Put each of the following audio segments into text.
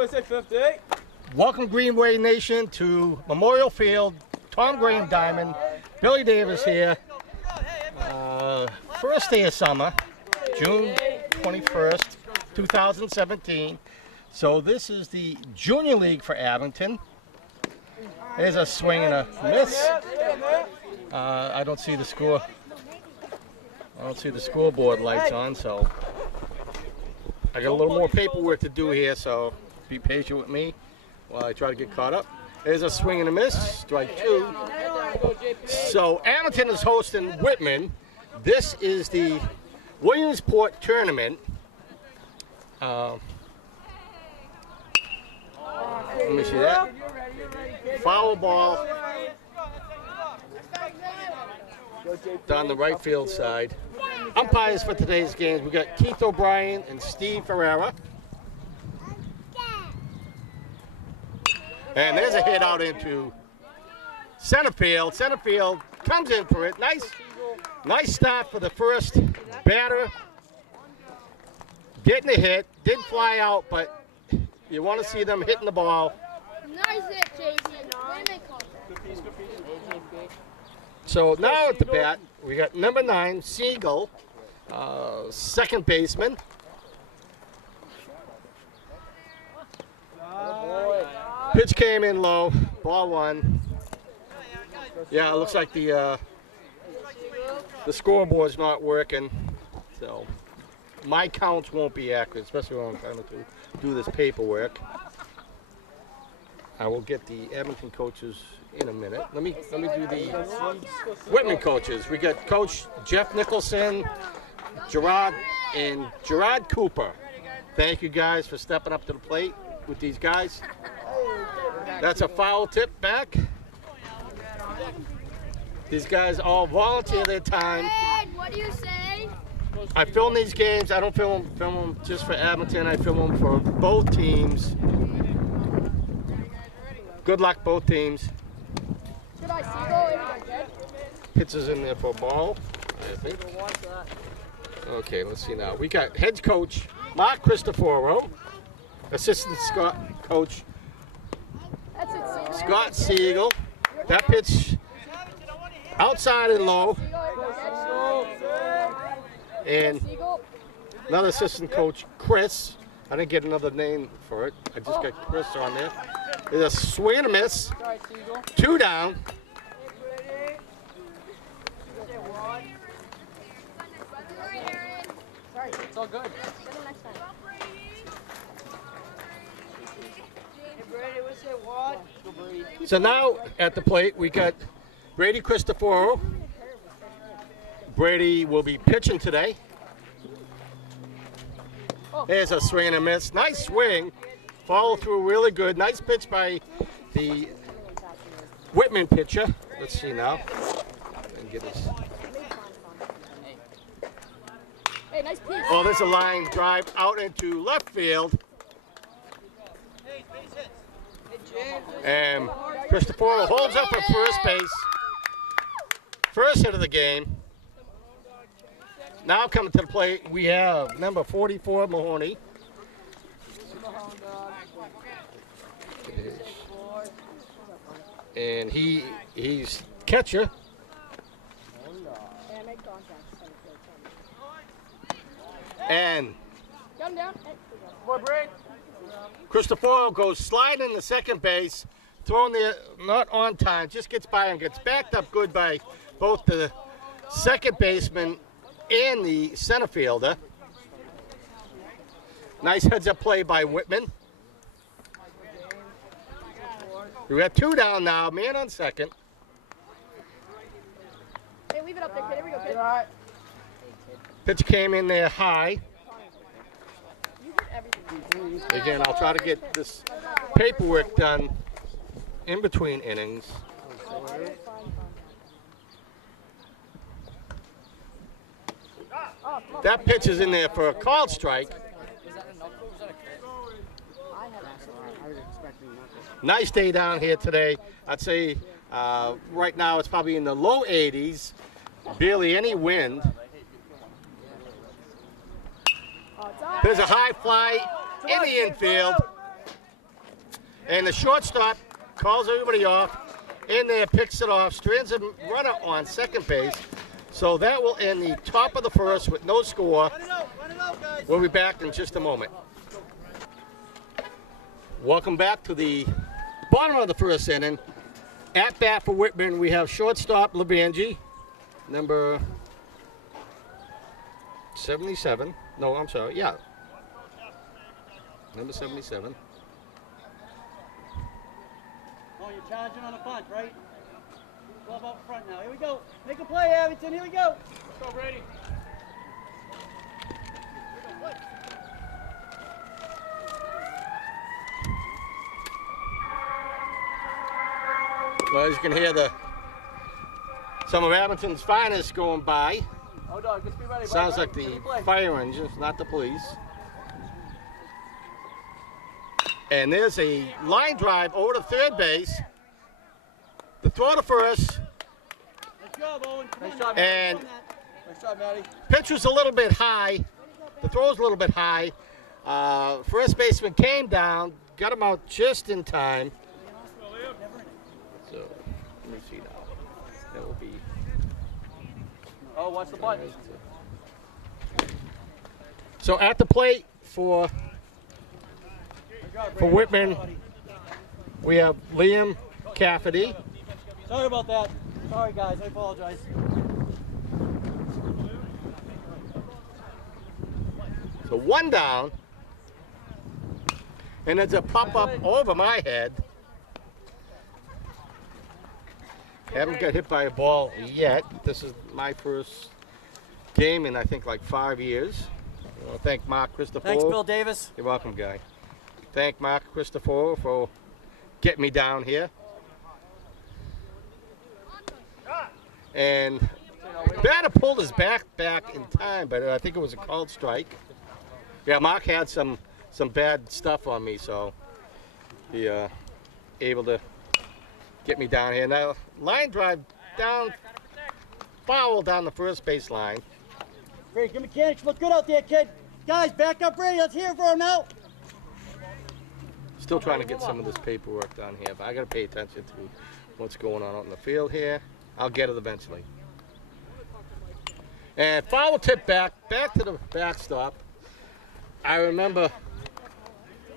USA 50. Welcome Greenway Nation to Memorial Field. Tom Graham Diamond, Billy Davis here. First day of summer, June 21st, 2017. So this is the Junior League for Abington. There's a swing and a miss. I don't see the score. I don't see the scoreboard lights on, so I got a little more paperwork to do here, so be patient with me while I try to get caught up. There's a swing and a miss, strike two. So Abington is hosting Whitman. This is the Williamsport tournament. Let me see that. Foul ball down the right field side. Umpires for today's games, we got Keith O'Brien and Steve Ferreira. And there's a hit out into center field. Center field comes in for it. Nice start for the first batter. Getting a hit. Didn't fly out, but you want to see them hitting the ball. Nice hit, JP. So now at the bat, we got number 9, Siegel, second baseman. Pitch came in low, ball one. Yeah, it looks like the scoreboard's not working, so my counts won't be accurate, especially when I'm trying to do this paperwork. I will get the Abington coaches in a minute. Let me do the Whitman coaches. We got Coach Jeff Nicholson, Gerard Cooper. Thank you guys for stepping up to the plate with these guys. That's a foul tip back. These guys all volunteer their time. What do you say? I film these games. I don't film them just for Abington. I film them for both teams. Good luck, both teams. Should I Siegel? Pitches in there for a ball, I think. Okay, let's see now. We got head coach Mark Cristoforo, assistant coach Scott Siegel. That pitch outside and low. And another assistant coach, Chris. I didn't get another name for it. I just got Chris on there. There's a swing and a miss. 2 down. It's all good. So now at the plate we got Brady Cristoforo. Brady will be pitching today. There's a swing and a miss. Nice swing. Follow through really good. Nice pitch by the Whitman pitcher. Let's see now. And get this. Hey, nice piece. Oh, there's a line drive out into left field. And Cristoforo holds up at first base. First hit of the game. Now coming to the plate, we have number 44, Mahoney. And he's catcher. And Cristoforo goes sliding to second base, throwing there not on time, just gets by and gets backed up good by both the second baseman and the center fielder. Nice heads-up play by Whitman. We got 2 down now, man on second. Hey, leave it up there, kid. Here we go, kid. Pitch came in there high. Again, I'll try to get this paperwork done in between innings. That pitch is in there for a called strike. Nice day down here today. I'd say right now it's probably in the low 80s. Barely any wind. There's a high fly in the infield. And the shortstop calls everybody off. In there, picks it off, strands a runner on second base. So that will end the top of the first with no score. We'll be back in just a moment. Welcome back to the bottom of the first inning. At bat for Whitman, we have shortstop Labanji, number 77. No, I'm sorry. Yeah. Number 77. Oh, you're charging on a bunt, right? Glove up front now. Here we go. Make a play, Abington. Here we go. Let's go, Brady. Well, as you can hear some of Abington's finest going by. Oh, dog, just be ready. Sounds like the fire engines, not the police. And there's a line drive over to third base. The throw to first. Nice job, Owen. Nice job, and nice job, Matty. Pitch was a little bit high. The throw was a little bit high. First baseman came down, got him out just in time. So, let me see now. That will be. Oh, watch the bunt. So at the plate for Whitman, we have Liam Cafferty. Sorry about that. Sorry, guys. I apologize. So one down. And there's a pop-up over my head. Haven't got hit by a ball yet. This is my first game in, I think, like 5 years. I want to thank Mark Christopher. Thanks, Bill Davis. You're welcome, guy. Thank Mark Christopher for getting me down here. And batter pulled his back in time, but I think it was a called strike. Yeah, Mark had some bad stuff on me, so he able to get me down here. Now, line drive down, foul down the first base line. Great, your mechanics look good out there, kid. Guys, back up ready. Let's hear for him now. Still trying to get some of this paperwork down here, but I got to pay attention to what's going on out in the field here. I'll get it eventually. And foul tip back to the backstop. I remember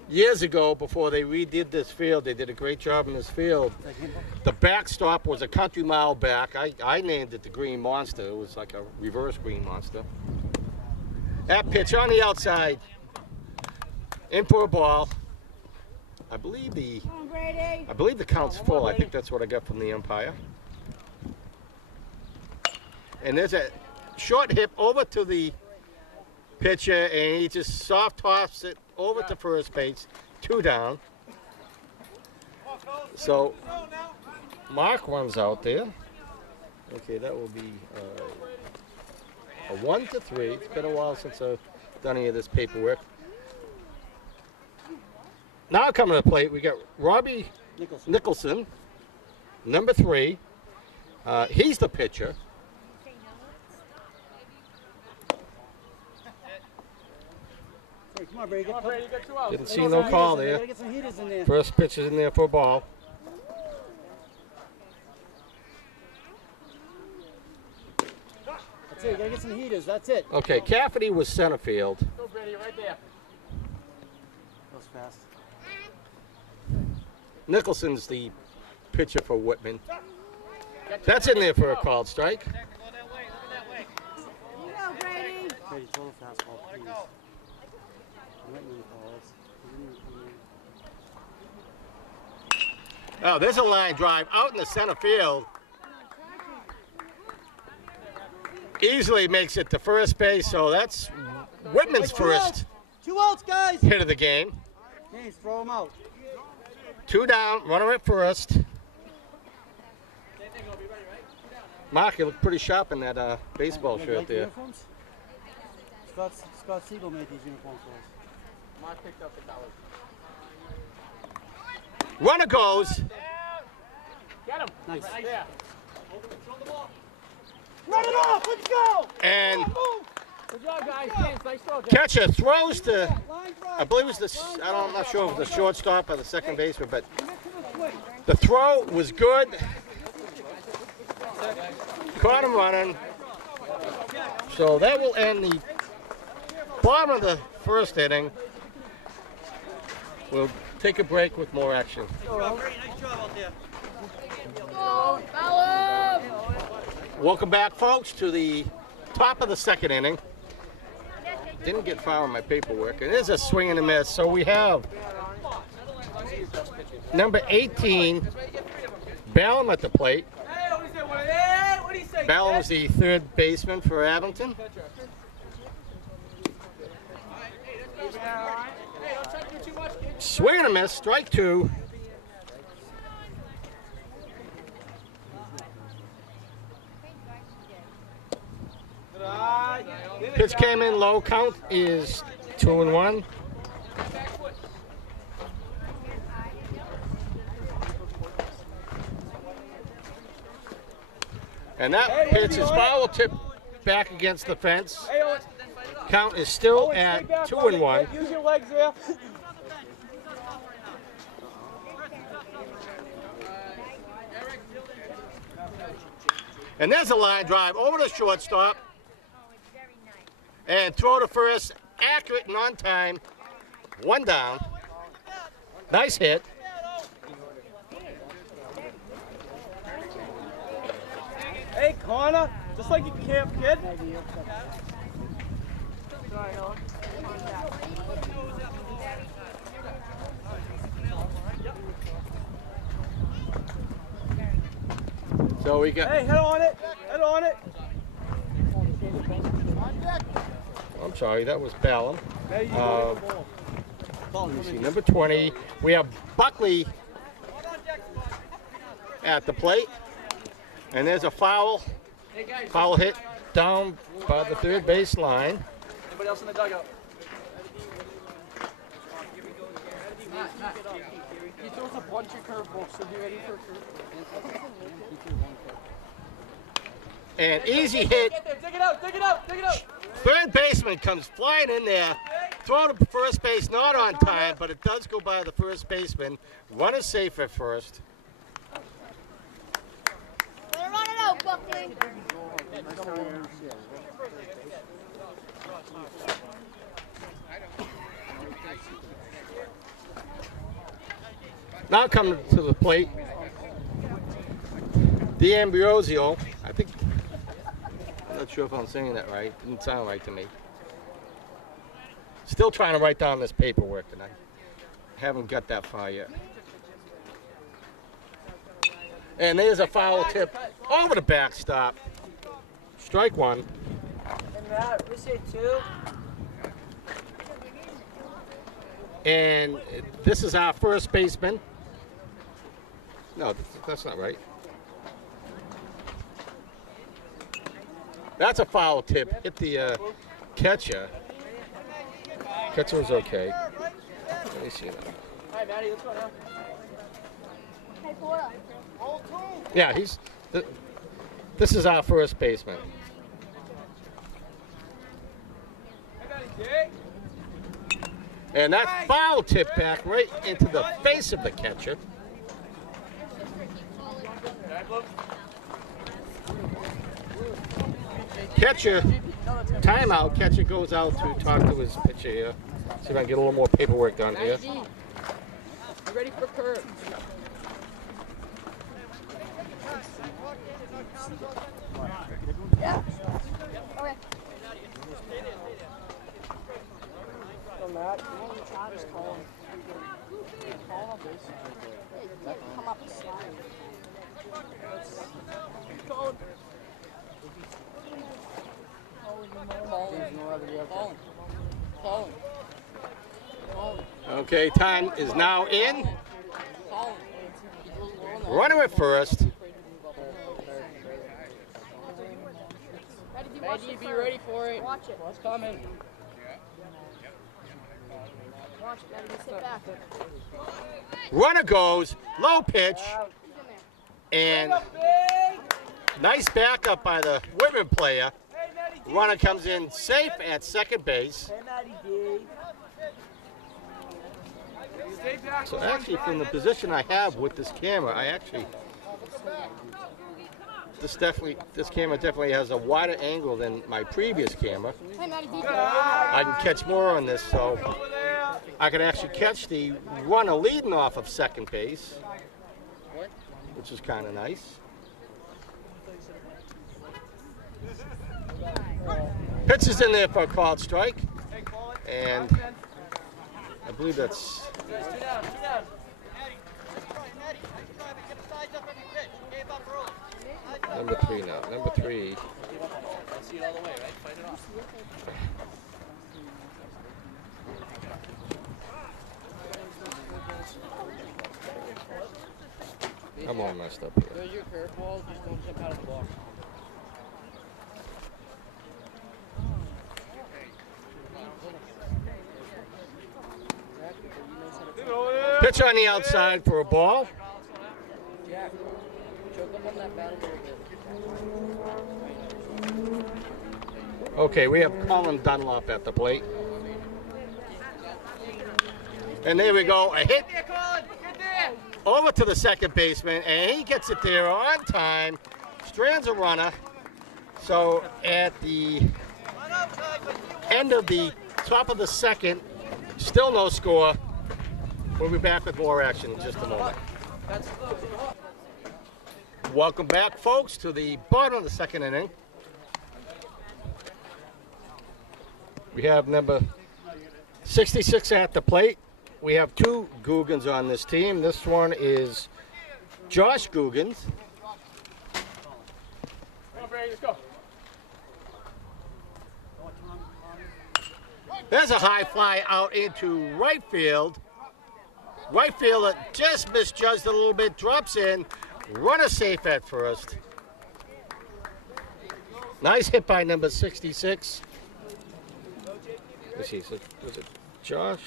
years ago, before they redid this field, they did a great job in this field. The backstop was a country mile back. I named it the Green Monster. It was like a reverse Green Monster. That pitch on the outside, in for a ball. I believe the count's full. I think that's what I got from the umpire. And there's a short hip over to the pitcher, and he just soft tossed it over to first base. 2 down. So Mark runs out there. Okay, that will be a 1-3. It's been a while since I've done any of this paperwork. Now coming to the plate, we got Robbie Nicholson, number 3. He's the pitcher. Come on, Brady. Get 2 outs. Didn't see no call there. Gotta get some heaters in there. First pitch is in there for a ball. That's it. You gotta get some heaters. That's it. Okay, Cafferty was center field. Go, Brady, right there. Goes fast. Nicholson's the pitcher for Whitman. That's in there for a called strike. Brady, throw the fastball, please. Whitman calls. Oh, there's a line drive out in the center field. Easily makes it to first base, so that's Whitman's first 2 outs, guys. hit of the game. James, throw him out. 2 down, runner at first. Mark, you look pretty sharp in that baseball You shirt like the there. uniforms? Scott Siegel made these uniforms for us. Mark picked up the colors. Runner goes. Get him. Nice. Yeah. Run it off. Let's go. And Good job, guys. James, nice throw, James. Catcher throws to, I believe it was the, I'm not sure if it was the shortstop or the second baseman, but the throw was good. Caught him running. So that will end the bottom of the first inning. We'll take a break with more action. Nice job out there. Go, Bella! Welcome back, folks, to the top of the second inning. Didn't get far on my paperwork. It is a swing and a miss. So we have number 18, Ballum at the plate. Ballum is the third baseman for Abington. Swing and a miss, strike two. Pitch came in low, count is 2-1. And that pitch is foul tip back against the fence. Count is still at 2-1. Use your legs there. And there's a line drive over the shortstop. And throw to first, accurate and on time. One down. Nice hit. Hey, Connor, just like you camp, kid. So we got. Hey, head on it. Head on it. I'm sorry, that was Ballum. Hey, you Let me see, number 20. We have Buckley at the plate. And there's a foul. Foul hit down by the third base line. Anybody else in the dugout? He throws a bunch of curveballs, so be ready for And easy hit. Get there, dig it out, dig it out, dig it out. Third baseman comes flying in there. Throw to first base, not on time, but it does go by the first baseman. One is safe at first. Better run it out, Buckley. Now coming to the plate, D'Ambrosio. I'm not sure if I'm saying that right. Didn't sound right to me. Still trying to write down this paperwork tonight. Haven't got that far yet. And there's a foul tip over the backstop. Strike one. And Matt, we say two. And this is our first baseman. No, that's not right. That's a foul tip. Hit the catcher. Catcher was okay. Let me see that. All right, Maddie, let's go now. Hey, Florida. Yeah, this is our first baseman. And that foul tip back right into the face of the catcher. Catcher, timeout. Catcher goes out to talk to his pitcher here. See if I can get a little more paperwork done here. You ready for curve? Yeah. Okay. So Matt, Come up and slide. Okay, time is now in. Runner at first. Maddie, be ready for it. Watch it. What's coming? Watch it, Maddie. Sit back. Runner goes, low pitch, He's in there. and nice backup by the Whitman player. Hey, Maddie, Runner comes in safe at second base. So actually, from the position I have with this camera, this camera definitely has a wider angle than my previous camera. Hey, Maddie, deep. I can catch more on this, so I can actually catch the runner leading off of second base, which is kind of nice. Pitch is in there for a called strike, and I believe that's number 3 now. Number 3. I'm all messed up here. There's your curveball, just don't jump out of the box. Pitch on the outside for a ball. Jack, choke up on that bat a little bit. Okay, we have Colin Dunlop at the plate. And there we go, a hit over to the second baseman, and he gets it there on time, strands a runner. So at the end of the top of the second, still no score. We'll be back with more action in just a moment. Welcome back, folks, to the bottom of the second inning. We have number 66 at the plate. We have 2 Googans on this team. This one is Josh Googans. Come on, Brady, let's go. There's a high fly out into right field. Right fielder just misjudged a little bit, drops in, runner safe at first. Nice hit by number 66. Let's see, was it Josh?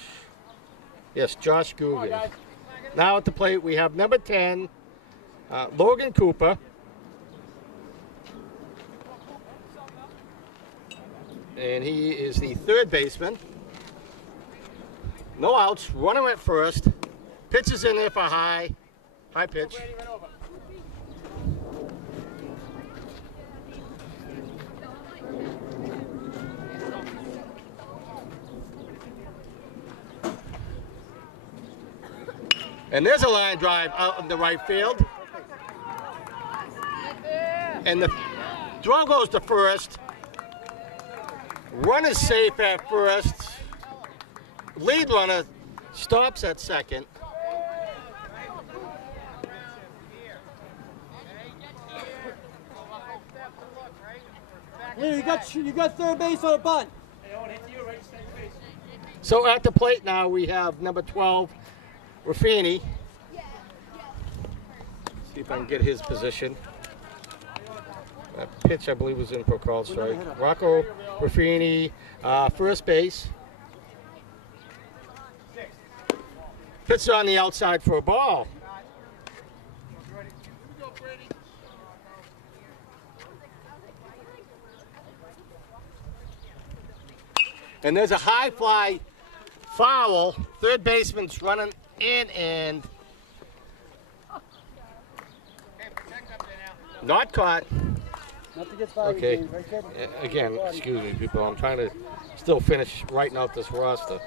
Yes, Josh Googans. Now at the plate we have number 10, Logan Cooper. And he is the third baseman. No outs, runner at first. Pitch is in there for high pitch. And there's a line drive out in the right field. And the throw goes to first. Runner safe at first. Lead runner stops at second. Hey, you got third base on a bunt. So at the plate now we have number 12, Raffini. See if I can get his position. That pitch I believe was in for a called strike. Rocco Raffini, first base. Pitch on the outside for a ball. And there's a high fly foul. Third baseman's running in and not caught. Okay. Again, excuse me, people. I'm trying to still finish writing out this roster.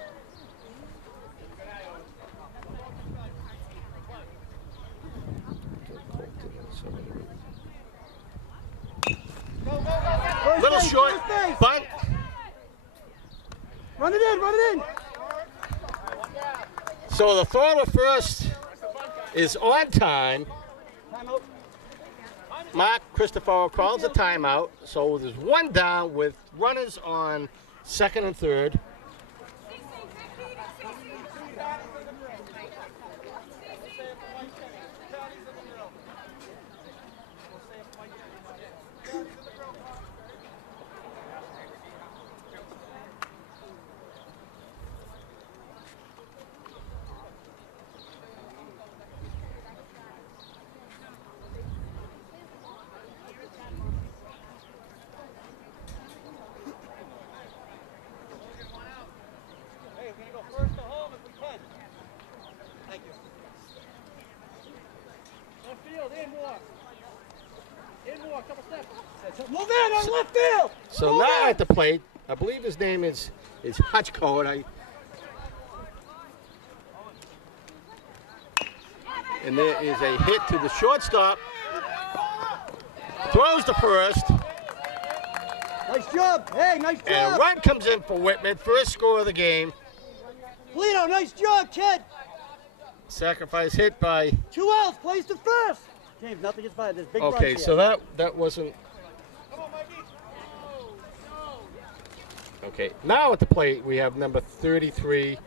Little short bunt. Run it in, run it in. So the throw to first is on time. Timeout. Mark Christopher calls a timeout. So there's one down with runners on second and third. Move in on left field. So now at the plate, I believe his name is Hutchko, and there is a hit to the shortstop. Throws to first. Nice job. Hey, nice And a job. run comes in for Whitman. First score of the game. Polito, nice job, kid. Sacrifice hit by. 2 outs. Plays to first. James, nothing gets by. There's big runs Okay, here. so that wasn't. Okay, now at the plate we have number 33.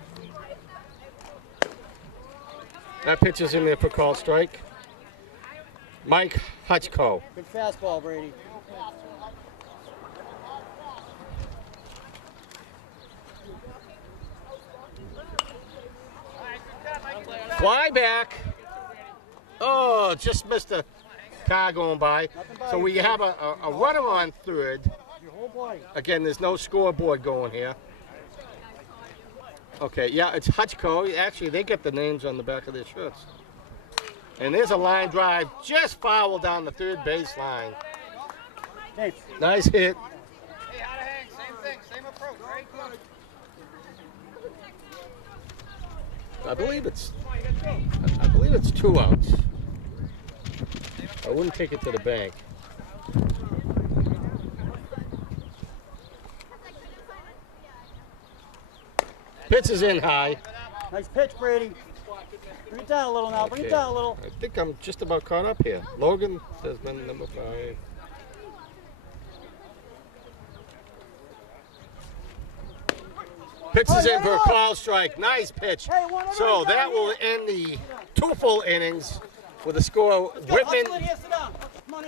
That pitch is in there for call strike. Mike Hutchko. Good fastball, Brady. Fly back. Oh, just missed a car going by. So we have a runner on third. Your whole body. Again, there's no scoreboard going here. Okay, yeah, it's Hutchko. Actually, they get the names on the back of their shirts. And there's a line drive just foul down the third base line. Hey, Nice hit. Hey, how to hang? Same thing, same approach, right? I believe it's 2 outs. I wouldn't take it to the bank. Pitch is in high. nice pitch, Brady. Bring it down a little now. Bring it down a little. I think I'm just about caught up here. Logan has been number 5. Pitch is in for a call strike. Nice pitch. So that will end the 2 full innings with a score.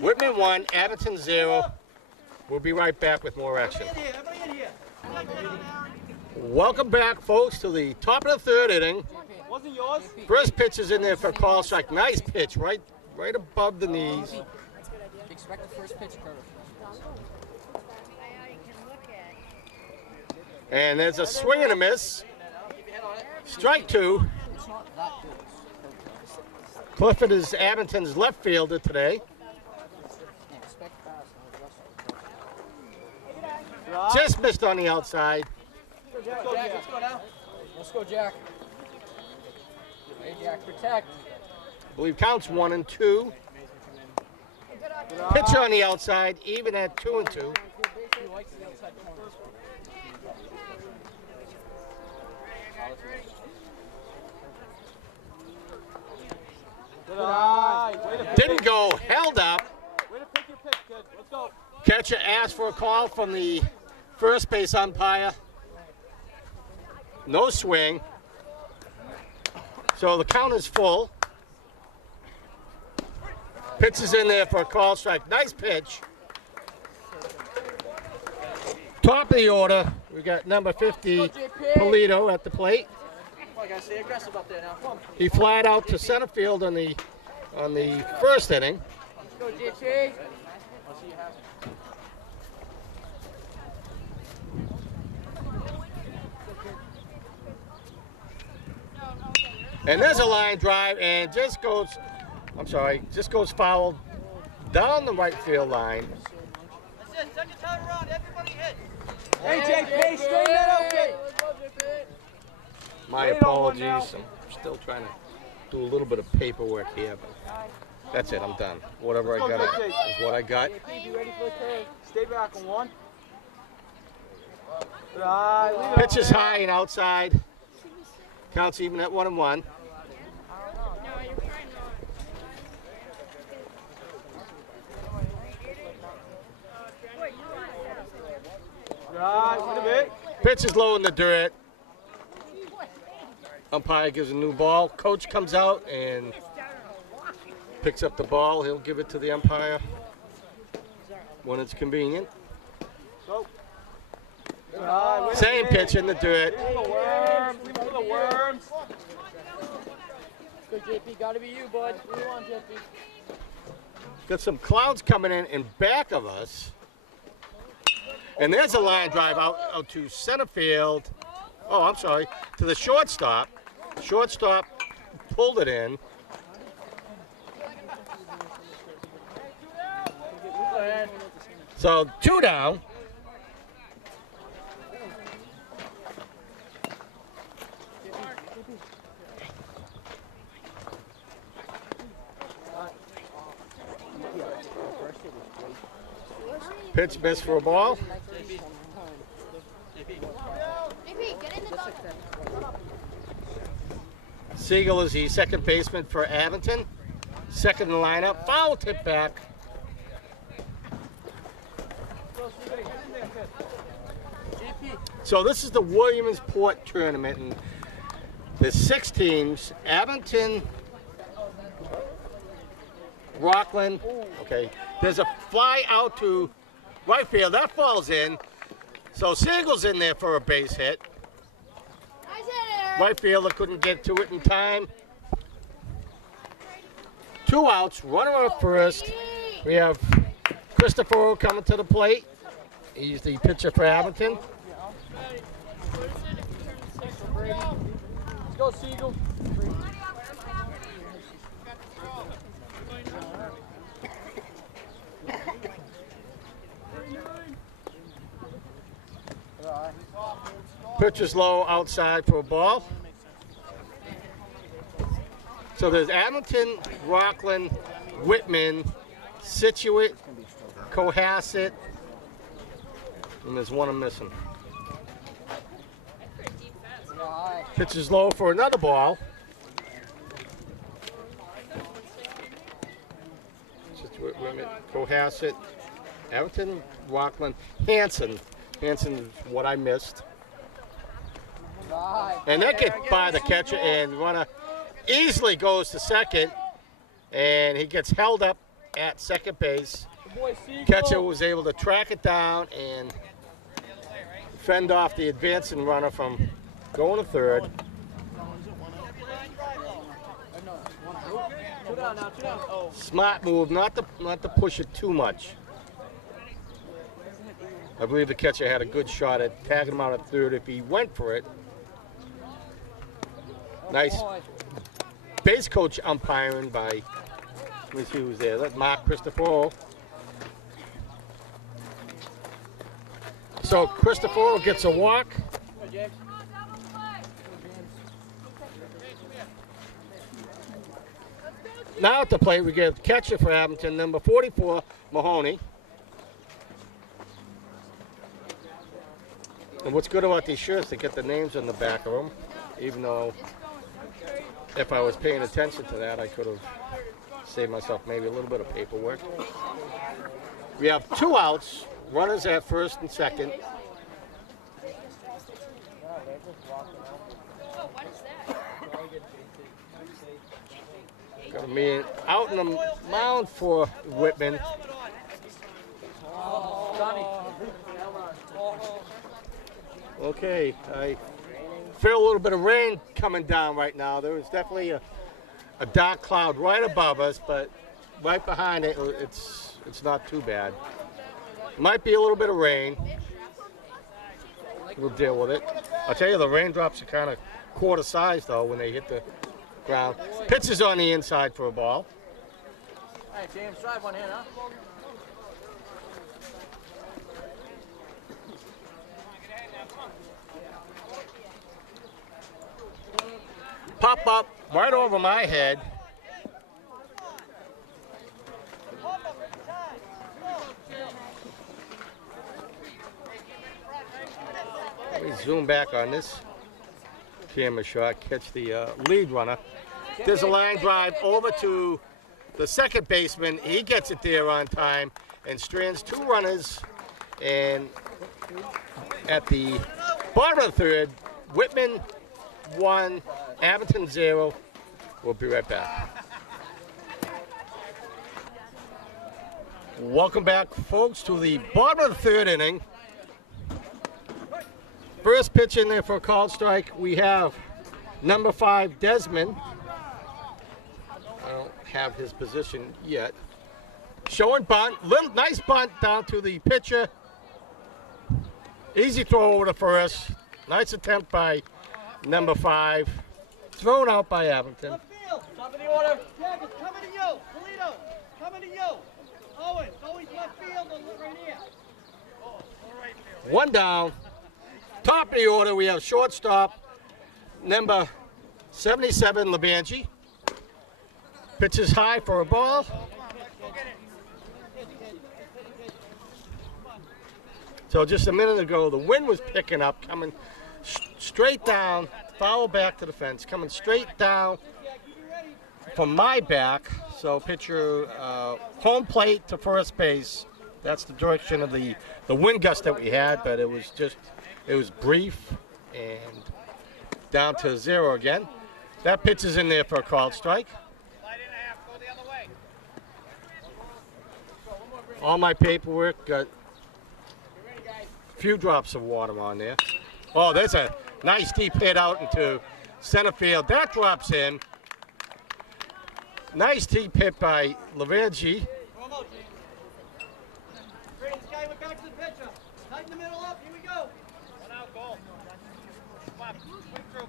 Whitman 1, Abington 0. We'll be right back with more action. Welcome back, folks, to the top of the 3rd inning. Wasn't yours? First pitch is in there for a call strike. Nice pitch, right above the knees. Expect the first pitch, Curtis. And there's a swing and a miss. Strike 2. Clifford is Abington's left fielder today. Just missed on the outside. Jack, let's go now. Let's go, Jack. Hey, Jack, protect. I believe counts 1 and 2. Pitcher on the outside, even at 2 and 2. He likes the outside corner. Didn't go, held up. Way to pick your pitch, kid. Let's go. Catcher asked for a call from the first base umpire. No swing. So the count is full. Pitch is in there for a call strike. Nice pitch. Top of the order, we got number 50, Polito at the plate. Come on, guys, stay aggressive up there now. Come on. He flied out to center field on the first inning. Let's go, JP. I'll see you happen. And there's a line drive and just goes foul down the right field line. That's it. Second time around. Everybody hit. Hey, JP, straighten that out, kid. My apologies. I'm still trying to do a little bit of paperwork here, but that's it. I'm done. Whatever I got is what I got. JP, be ready for the curve. Stay back on 1. Pitch is high and outside. Counts even at 1 and 1. Pitch is low in the dirt. Umpire gives a new ball. Coach comes out and picks up the ball. He'll give it to the umpire when it's convenient. Same pitch in the dirt. Good, JP, gotta be you, bud. What do you want, JP? Got some clouds coming in back of us. And there's a line drive out to center field. Oh, I'm sorry, to the shortstop. Shortstop pulled it in. So 2 down. Pitch missed for a ball. JP, get in the dugout. Siegel is the second baseman for Abington. Second in the lineup. Foul tip back. So this is the Williamsport tournament, and there's 6 teams. Abington, Rockland. Okay, there's a fly out to right field. That falls in. So Siegel's in there for a base hit. Nice hitter. Right fielder couldn't get to it in time. 2 outs, runner on first. We have Christopher coming to the plate. He's the pitcher for Abington. Let's go, Siegel. Pitcher's low outside for a ball. So there's Abington, Rockland, Whitman, Situate, Cohasset, and there's one I'm missing. Pitcher's low for another ball. Situate, Whitman, Cohasset, Abington, Rockland, Hanson. Hanson is what I missed. And that gets by the catcher, and runner easily goes to second, and he gets held up at second base. Catcher was able to track it down and fend off the advancing runner from going to third. 2 down now, 2 down. Oh. Smart move, not to push it too much. I believe the catcher had a good shot at tagging him out at third if he went for it. Nice base coach umpiring by, let me see who's there. That's Mark Christopher. So Christopher gets a walk. Now at the plate we get catcher for Abington, number 44, Mahoney. And what's good about these shirts, they get the names on the back of them, even though if I was paying attention to that, I could have saved myself maybe a little bit of paperwork. We have 2 outs, runners at first and second. Got a man out in the mound for Whitman. Okay, I feel a little bit of rain coming down right now. There is definitely a dark cloud right above us, but right behind it, it's not too bad. Might be a little bit of rain. We'll deal with it. I'll tell you, the raindrops are kind of quarter size though when they hit the ground. Pitch is on the inside for a ball. Hey, James, drive one in, huh? Pop up right over my head. Let me zoom back on this camera shot, catch the lead runner. There's a line drive over to the second baseman. He gets it there on time and strands 2 runners. And at the bottom of the third, Whitman 1, Abington 0. We'll be right back. Welcome back, folks, to the bottom of the third inning. First pitch in there for a called strike. We have number 5, Desmond. I don't have his position yet. Showing bunt. Nice bunt down to the pitcher. Easy throw over to first. Nice attempt by number 5. Thrown out by Abington. Left field. Top of the order. Jack, it's coming to you. Polito, coming to you. Owen, always left field, right here. One down. Top of the order, we have shortstop, number 77, Labanji. Pitches high for a ball. So just a minute ago, the wind was picking up, coming straight down, foul back to the fence, coming straight down from my back. So pitcher home plate to first base. That's the direction of the wind gust that we had, but it was brief and down to 0 again. That pitch is in there for a called strike. All my paperwork got a few drops of water on there. Oh, there's a nice deep hit out into center field. That drops in. Nice deep hit by Lavangi. Back to the pitcher. Tighten the middle up. Here we go. One out, goal. Come on, quick through.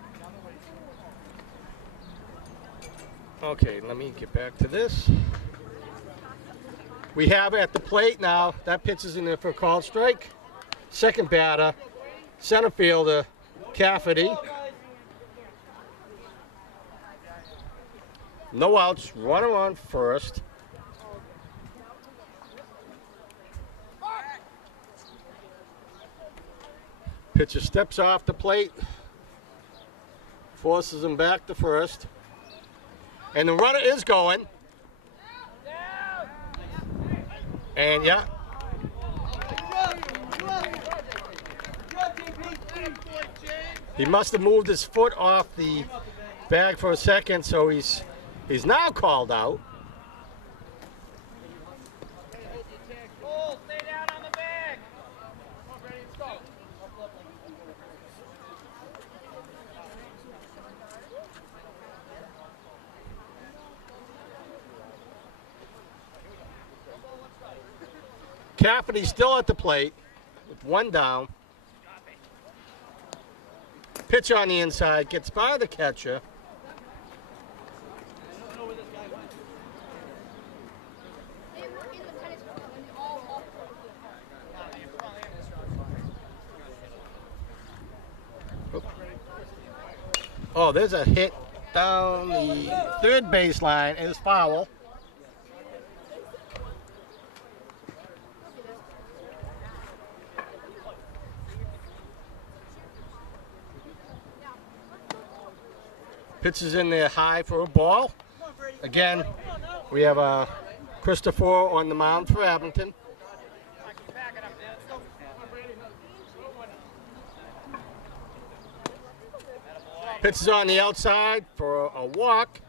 Okay, let me get back to this. We have at the plate now. That pitch is in there for a called strike. Second batter, center fielder, Cafferty. No outs, runner on first. Pitcher steps off the plate, forces him back to first. And the runner is going. And yeah. He must have moved his foot off the bag for a second, so he's now called out. Cafferty's still at the plate with one down. Pitch on the inside, gets by the catcher. Oh, there's a hit down the third baseline. It is foul. Pitch is in there high for a ball. Again, we have Christopher on the mound for Abington. Pitch is on the outside for a walk.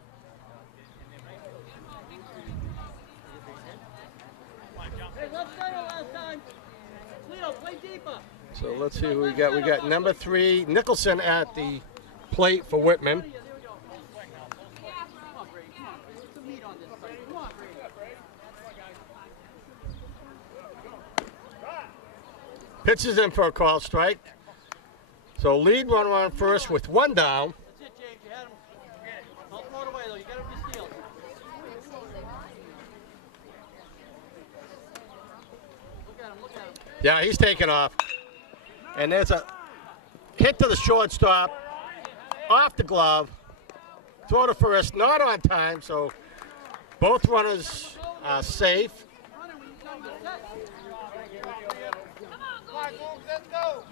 So let's see who we got. We got number 3, Nicholson at the plate for Whitman. Pitches in for a call strike. So lead runner on first with one down. That's it, James. You had him. Don't throw it away, though. You got him to steal. Look at him. Look at him. Yeah, he's taking off. And there's a hit to the shortstop, off the glove. Throw to first, not on time, so both runners are safe. Let's go.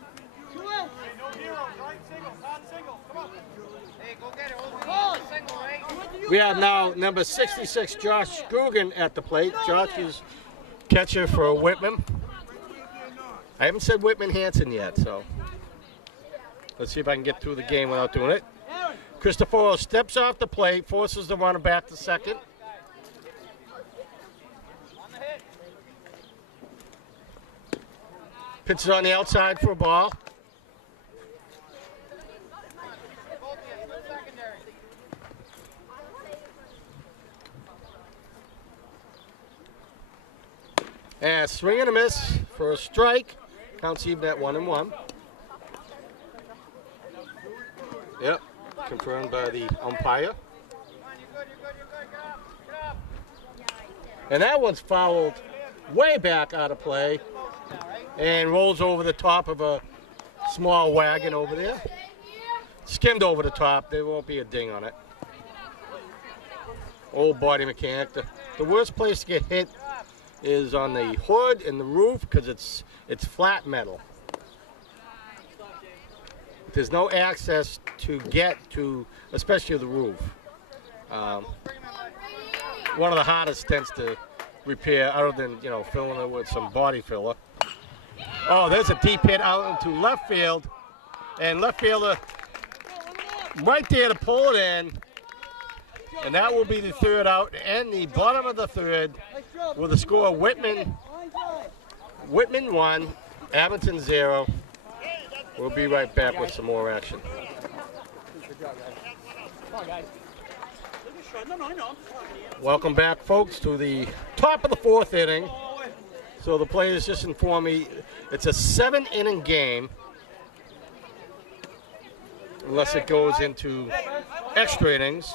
2 outs. No heroes, right? Singles, not singles. Come on. Hey, go get it. We have now number 66, Josh Guggen at the plate. Josh is catcher for Whitman. I haven't said Whitman Hanson yet, so let's see if I can get through the game without doing it. Christopher steps off the plate, forces the runner back to second. Pitches on the outside for a ball. And swing and a miss for a strike. Counts even at 1-1. Yep, confirmed by the umpire. And that one's fouled way back out of play and rolls over the top of a small wagon over there. Skimmed over the top. There won't be a ding on it. Old body mechanic. The worst place to get hit is on the hood and the roof because it's flat metal. There's no access to get to, especially the roof. One of the hardest tends to repair, other than filling it with some body filler. Oh, there's a deep hit out into left field, and left fielder right there to pull it in, and that will be the third out and the bottom of the third with the score Whitman 1, Abington 0. We'll be right back with some more action. Welcome back, folks, to the top of the fourth inning. So the players just informed me it's a 7-inning game, unless it goes into extra innings.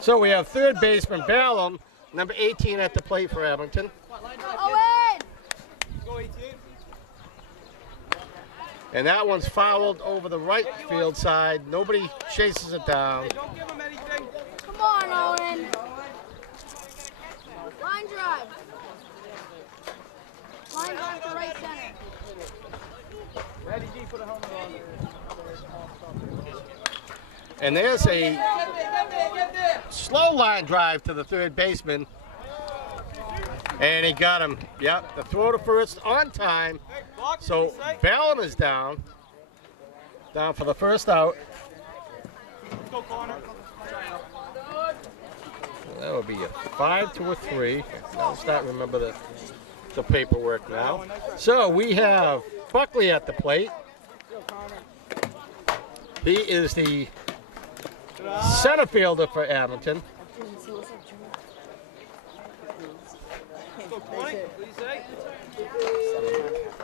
So we have third baseman Ballum, number 18 at the plate for Abington. Owen! And that one's fouled over the right field side. Nobody chases it down. Come on, Owen. Line drive. Line drive to right center. And there's a slow line drive to the third baseman. And he got him. Yep, the throw to first on time. So Ballum is down for the first out. That would be a 5 to a 3. I'll start remember the paperwork now. So we have Buckley at the plate. He is the center fielder for Abington.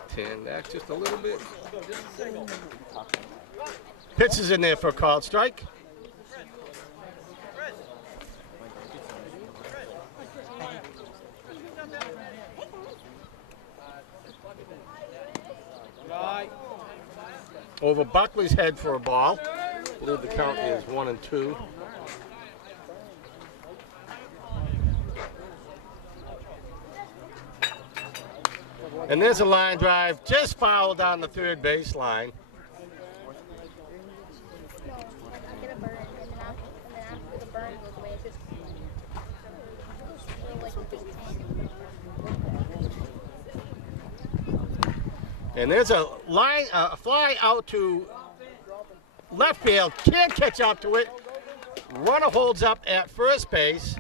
Ten back just a little bit. Pitch is in there for a called strike. Over Buckley's head for a ball. I believe the count is 1 and 2. And there's a line drive just fouled down the third base line. And there's a fly out to left field. Can't catch up to it. Runner holds up at first base.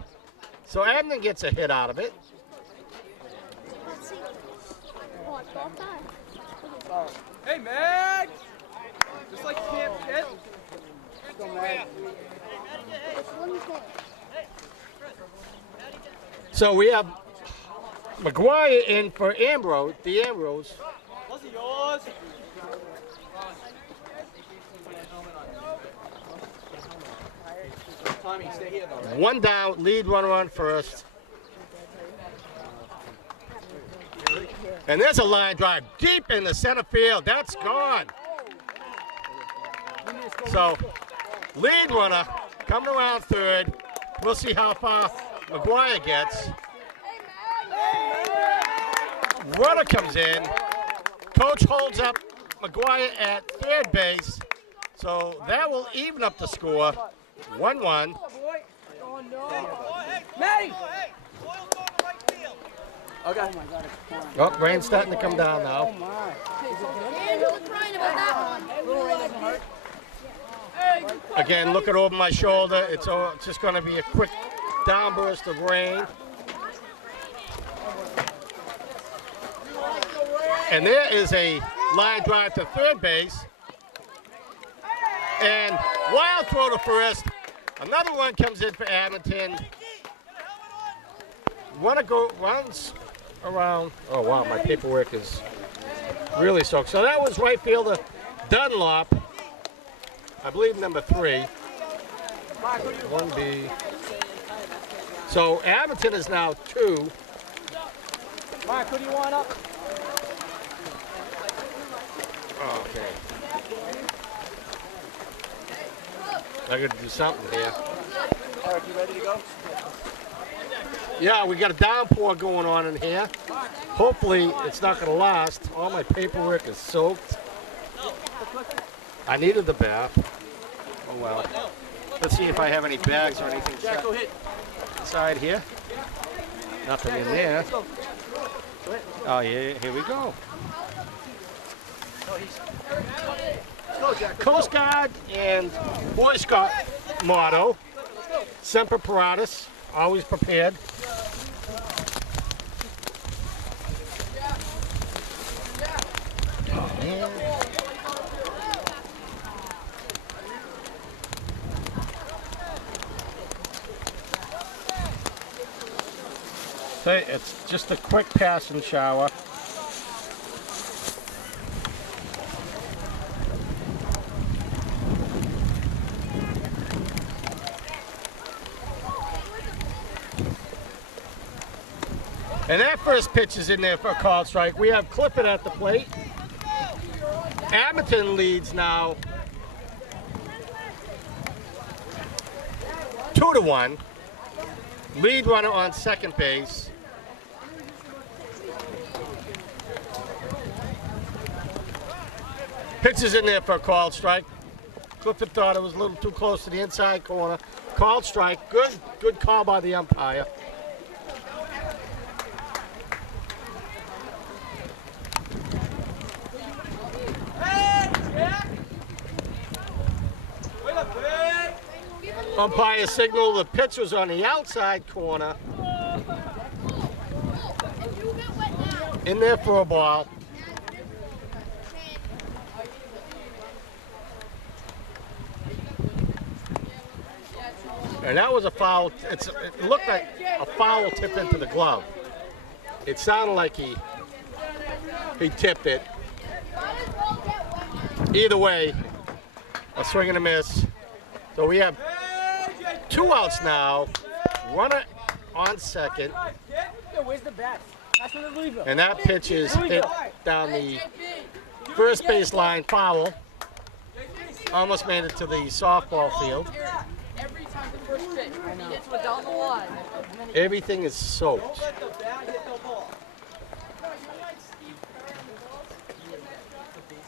So Abington gets a hit out of it. Hey, Mag! Just like you can't hit. So we have McGuire in for Ambrose, Ambrose. Was it yours? Tommy, stay here, though, right? One down, lead runner on first. And there's a line drive deep in the center field. That's gone. So, lead runner coming around third. We'll see how far McGuire gets. Runner comes in. Coach holds up McGuire at third base. So that will even up the score. 1-1. Maddie! Okay. Oh, rain's starting to come down now. Andrew was crying about that one. Again, looking over my shoulder, it's just going to be a quick downburst of rain. And there is a line drive to third base. And wild throw to first. Another one comes in for Abington. Want to go runs around. Oh, wow, my paperwork is really soaked. So that was right fielder Dunlop. I believe number 3. 1B. So Abington is now 2. Mark, who do you want up? Okay. I gotta do something here. Eric, you ready to go? Yeah, we got a downpour going on in here. Hopefully it's not gonna last. All my paperwork is soaked. I needed the bath. Oh well. Let's see if I have any bags or anything Jack, go hit. inside here. Nothing in there. Oh yeah, here we go. Coast Guard and Boy Scout motto, Semper Paratus, always prepared. And so it's just a quick passing shower. And that first pitch is in there for a called strike. We have Clifford at the plate. Abington leads now 2-1. Lead runner on second base. Pitch is in there for a called strike. Clifford thought it was a little too close to the inside corner. Called strike. Good call by the umpire. Umpire signal the pitch was on the outside corner. In there for a ball. And that was a foul. It looked like a foul tip into the glove. It sounded like he tipped it. Either way, a swing and a miss. So we have 2 outs now. Runner on second. Where's the bat? That's where the lever. And that pitch is hit down the first base line, foul. Almost made it to the softball field. Every time the first pitch, he hits one down the line. Everything is soaked.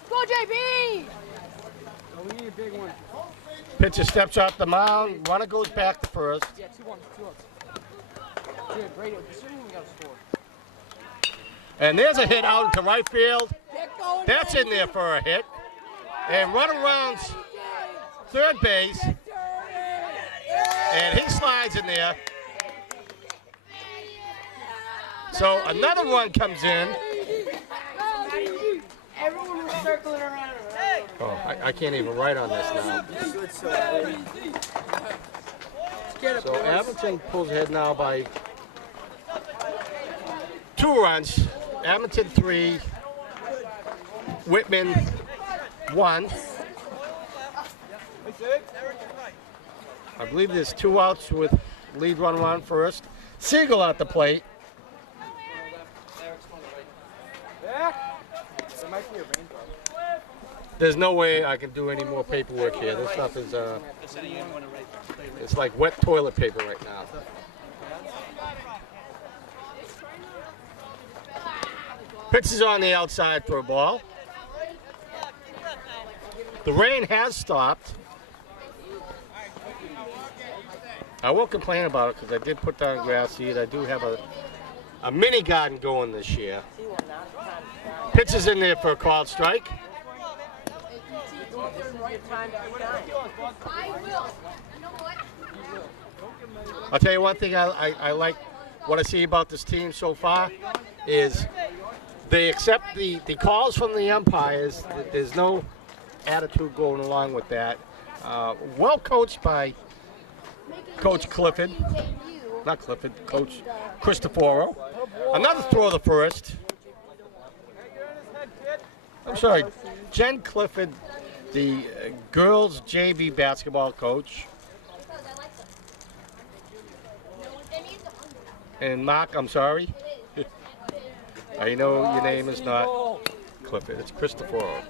Go, JB! Oh, we need a big one. Pitcher steps off the mound. Runner goes back to first. Yeah, 2-1, 2 outs. Dude, Brady, assuming we got a score. And there's a hit out into right field. Get going, That's in there for a hit. And runner rounds third base. And he slides in there. So another run comes in. Everyone was circling around. Oh, I can't even write on this now. So Abington pulls ahead now by 2 runs. Abington 3, Whitman 1. I believe there's 2 outs with lead runner on first. Siegel at the plate. There might be a rain problem. There's no way I can do any more paperwork here. This stuff is, it's like wet toilet paper right now. Pitch is on the outside for a ball. The rain has stopped. I won't complain about it because I did put down grass seed. I do have a mini garden going this year. Pitch is in there for a called strike. I'll tell you one thing I like what I see about this team so far is they accept the calls from the umpires. There's no attitude going along with that. Well coached by Coach Clifford. Not Clifford, Coach Cristoforo. Another throw of the first. I'm sorry, Jen Clifford, the girls JV basketball coach. And Mark, I'm sorry. I know your name is not Clifford. It's Christopher.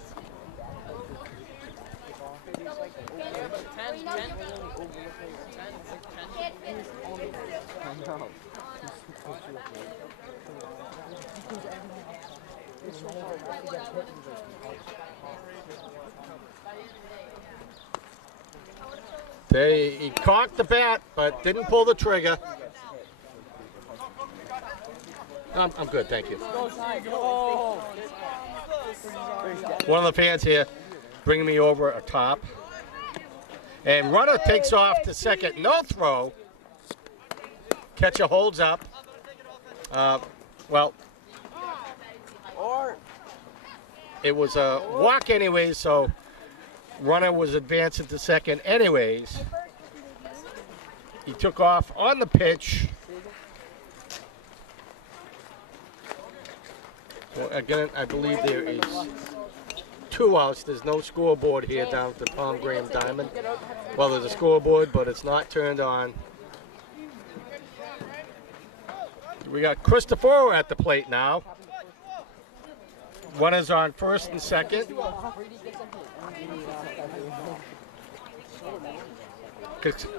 10. He cocked the bat, but didn't pull the trigger. I'm good, thank you. One of the fans here bringing me over a top. And runner takes off to second, no throw. Catcher holds up. Well, it was a walk anyways, so runner was advancing to second anyways. He took off on the pitch. Well, again, I believe there is 2 outs. There's no scoreboard here down at the Tom Graham Diamond. Well, there's a scoreboard, but it's not turned on. We got Christopher at the plate now. Runners on first and second.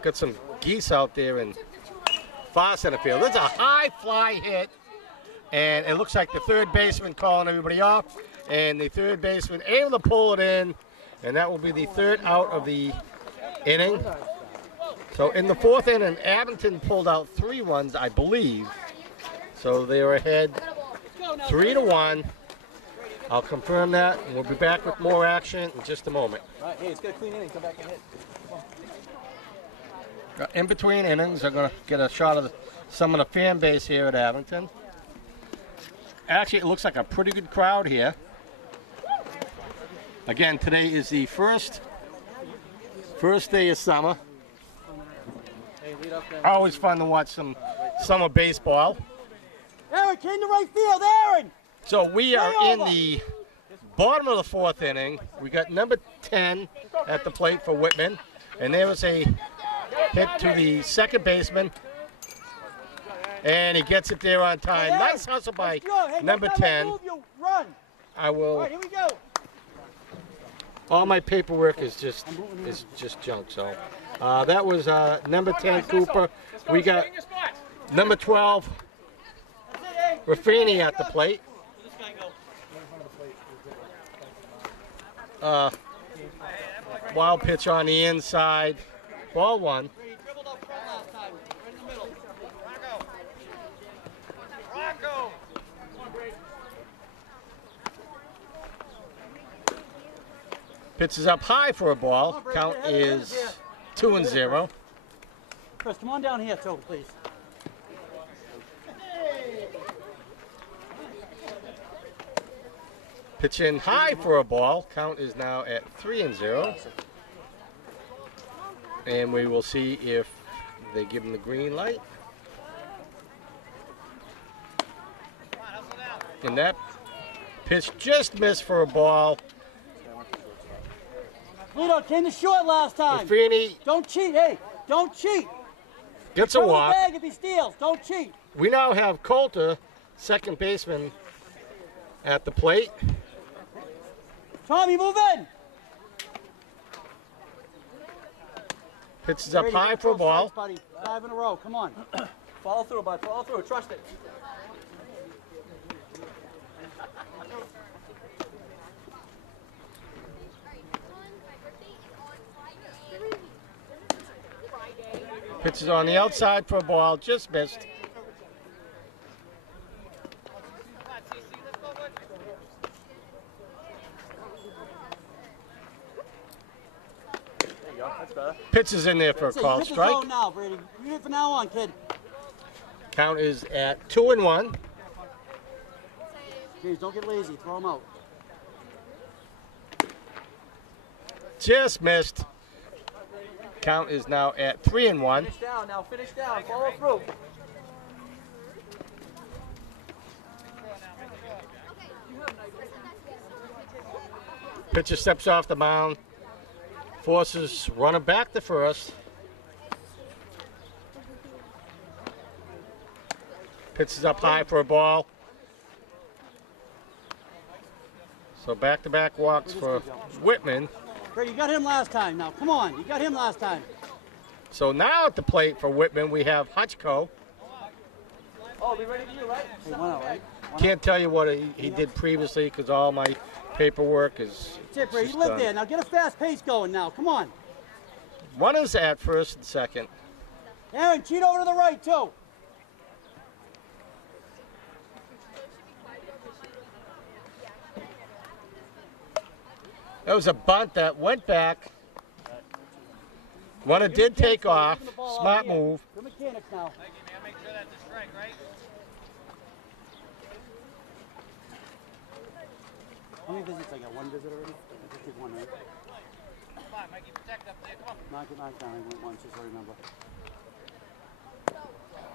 Got some geese out there in far center field. There's a high fly hit, and it looks like the third baseman calling everybody off, and the third baseman able to pull it in, and that will be the third out of the inning. So in the 4th inning, Abington pulled out 3 runs, I believe. So they are ahead 3-1. I'll confirm that, and we'll be back with more action in just a moment. All right, hey, it's got a clean inning. Come back and hit. In between innings, I'm going to get a shot of some of the fan base here at Abington. Actually, it looks like a pretty good crowd here. Again, today is the first day of summer. Always fun to watch some summer baseball. Aaron, came to right field, Aaron! So we are in the bottom of the 4th inning. We got number 10 at the plate for Whitman. And there was a hit to the second baseman. And he gets it there on time. Nice hustle by number 10. I will. All right, here we go. All my paperwork is just junk. So that was number 10 Cooper. We got number 12 Raffini at the plate. Wild pitch on the inside. Ball 1. Pitch is up high for a ball. Count is 2-0. Chris, come on down here, too, please. Pitch in high for a ball. Count is now at 3-0. And we will see if they give him the green light. And that pitch just missed for a ball. Lito came to short last time. Raffini Don't cheat, hey, don't cheat. gets a Throw the walk. bag if he steals, don't cheat. We now have Coulter, second baseman, at the plate. Tommy, move in. Pitch is up high for a ball. Buddy. 5 in a row, come on. Follow through, bud, follow through, trust it. Pitch is on the outside for a ball, just missed. There you go, that's better. Pitch is in there for a called Hit the zone strike. now, Brady. Read it from now on, kid. Count is at 2-1. Jeez, don't get lazy, throw him out. Just missed. Count is now at 3-1. Finish down now. Finish down. Follow through. Pitcher steps off the mound, forces runner back to first. Pitch is up high for a ball. So back-to-back walks for Whitman. Great, you got him last time. Now, come on. You got him last time. So now at the plate for Whitman, we have Hutchko. Oh, be ready for you, right? Hey, one out, right? Can't tell you what he did previously because all my paperwork is That's it, Brady. just You live done. there. Now get a fast pace going now. Come on. Runners at first and second. Aaron, cheat over to the right, too. That was a bunt that went back. Runner did take off. Smart move. Good mechanics now. Make sure that's a strike, right? How many visits I got? One visit already? I just did one, right? Come on, Mikey, protect up there. Come on. Knock it down. I went once, just so I remember.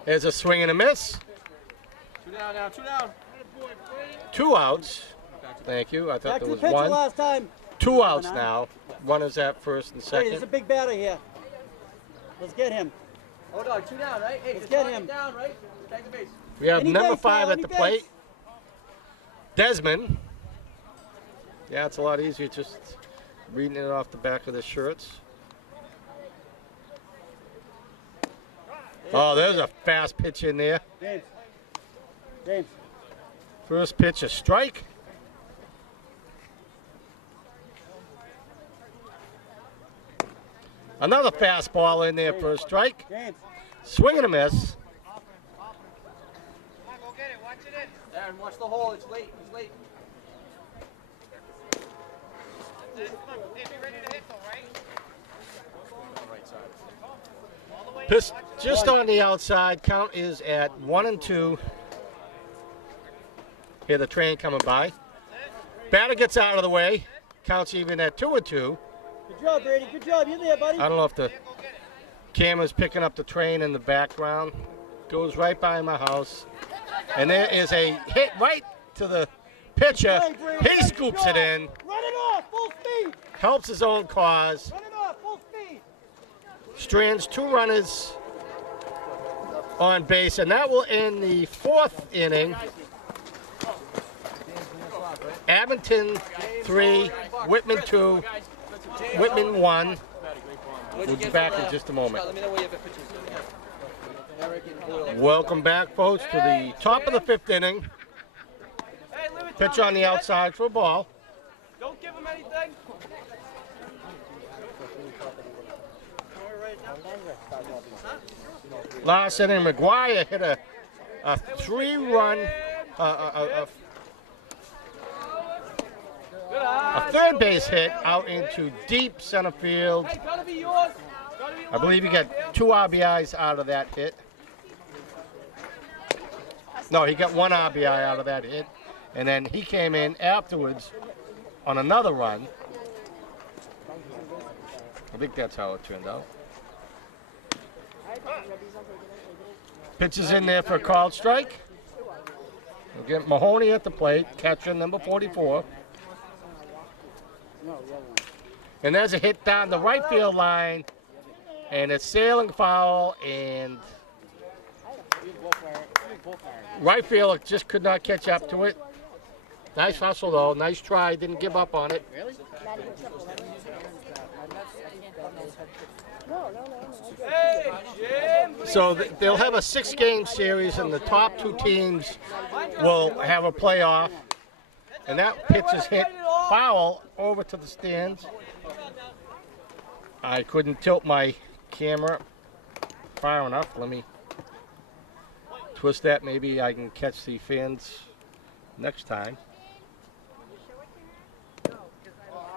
There's a swing and a miss. 2 down now, 2 down. 2 outs. Thank you. I Back thought to there the was pitcher one. last time. 2 outs now. Runners at first and Brady, there's a second. big batter here. Let's get him. Oh, dog, 2 down, right? Hey, Let's just get knock him. it down, right? Take the base. We have Any number base, 5 Kyle, at the any plate. base. Desmond. Yeah, it's a lot easier just reading it off the back of the shirts. Oh, there's a fast pitch in there. James. James. First pitch, a strike. Another fastball in there for a strike. James. Swing and a miss. Come on, go get it. Watch it in. Aaron, watch the hole. It's late. It's late. Come on. Hey, be ready to hit, though, right? Right side. All the way. Pitch just on the outside. Count is at 1-2. Hear the train coming by. Batter gets out of the way. Counts even at 2-2. Good job, Brady. Good job. You're there, buddy. I don't know if the camera's picking up the train in the background. Goes right by my house. And there is a hit right to the pitcher. He scoops it in. Run it off. Full speed. Helps his own cause. Run it off. Full speed. Strands 2 runners on base. And that will end the 4th inning. Abington 3, Whitman 2, Whitman 1. We'll be back in just a moment. Let me know where you have pitches. Eric and Boyle. Welcome back, folks, to the top of the 5th inning. Hey, limit Pitch on the outside for a ball. Don't give him anything. Last inning, McGuire hit a 3-run, a third base hit out into deep center field. Hey, gotta be yours. Gotta be I believe he got 2 RBIs out of that hit. No, he got 1 RBI out of that hit. And then he came in afterwards on another run. I think that's how it turned out. Pitch is in there for a called strike. We'll get Mahoney at the plate, catcher number 44. And there's a hit down the right field line, and it's sailing foul, and right fielder just could not catch up to it. Nice hustle though, nice try, didn't give up on it. Hey, Jim. So they'll have a 6-game series, and the top 2 teams will have a playoff. And that pitch is hit foul over to the stands. I couldn't tilt my camera far enough. Let me twist that. Maybe I can catch the fans next time.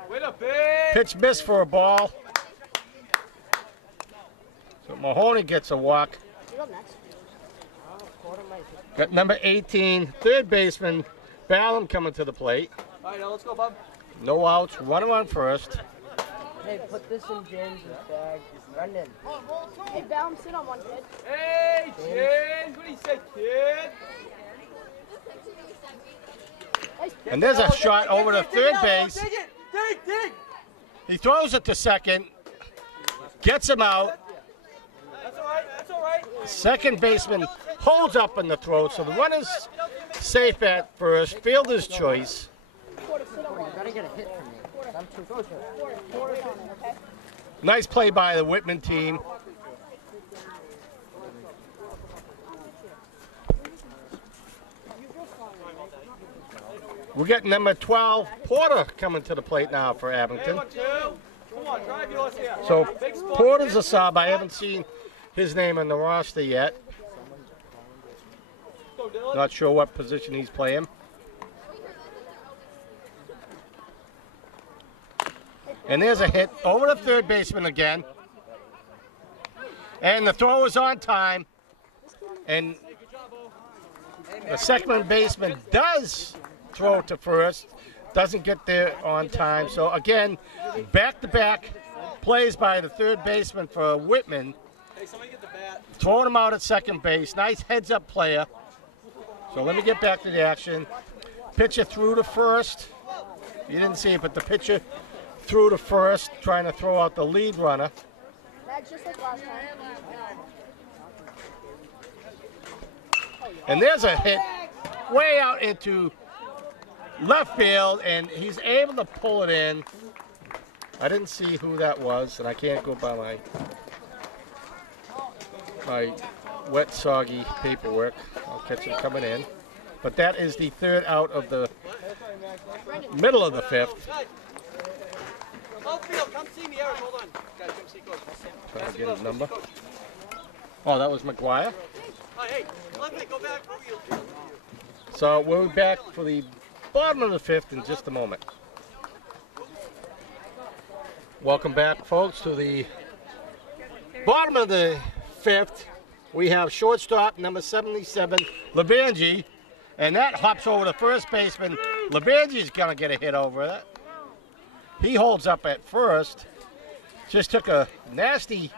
With a big. Pitch missed for a ball. So Mahoney gets a walk. Got number 18, third baseman, Ballum coming to the plate. All right, now let's go, bub. No outs, runner on first. Hey, put this in James' bag. Brendan. Hey, Ballum, sit on one, kid. Hey, James. What do you say, kid? And there's a shot over to third base. Dig it. Dig. He throws it to second, gets him out. That's all right. That's all right. Second baseman holds up in the throw, so the runner's safe at first. Fielder's choice. gotta get a hit from me. I'm too close. Nice play by the Whitman team. We're getting number 12, Porter, coming to the plate now for Abington. So Porter's a sub. I haven't seen his name on the roster yet. Not sure what position he's playing. And there's a hit over the third baseman again. And the throw is on time. And the second baseman does throw to first. Doesn't get there on time. So again, back-to-back plays by the third baseman for Whitman. Throwing him out at second base. Nice heads-up player. So let me get back to the action. Pitcher threw to first. You didn't see it, but the pitcher threw to first, trying to throw out the lead runner. Just like last time. And there's a hit way out into left field, and he's able to pull it in. I didn't see who that was, and I can't go by my wet, soggy paperwork. I'll catch him coming in. But that is the third out of the middle of the fifth. Outfield, come see me, Eric. Hold on. Guys, come see Coach. Trying to get his number. Oh, that was McGuire. Hey, let me go back. So we'll be back for the bottom of the fifth in just a moment. Welcome back, folks, to the bottom of the fifth. We have shortstop number 77, Labanji, and that hops over the first baseman. Labanji's going to get a hit over that. He holds up at first. Just took a nasty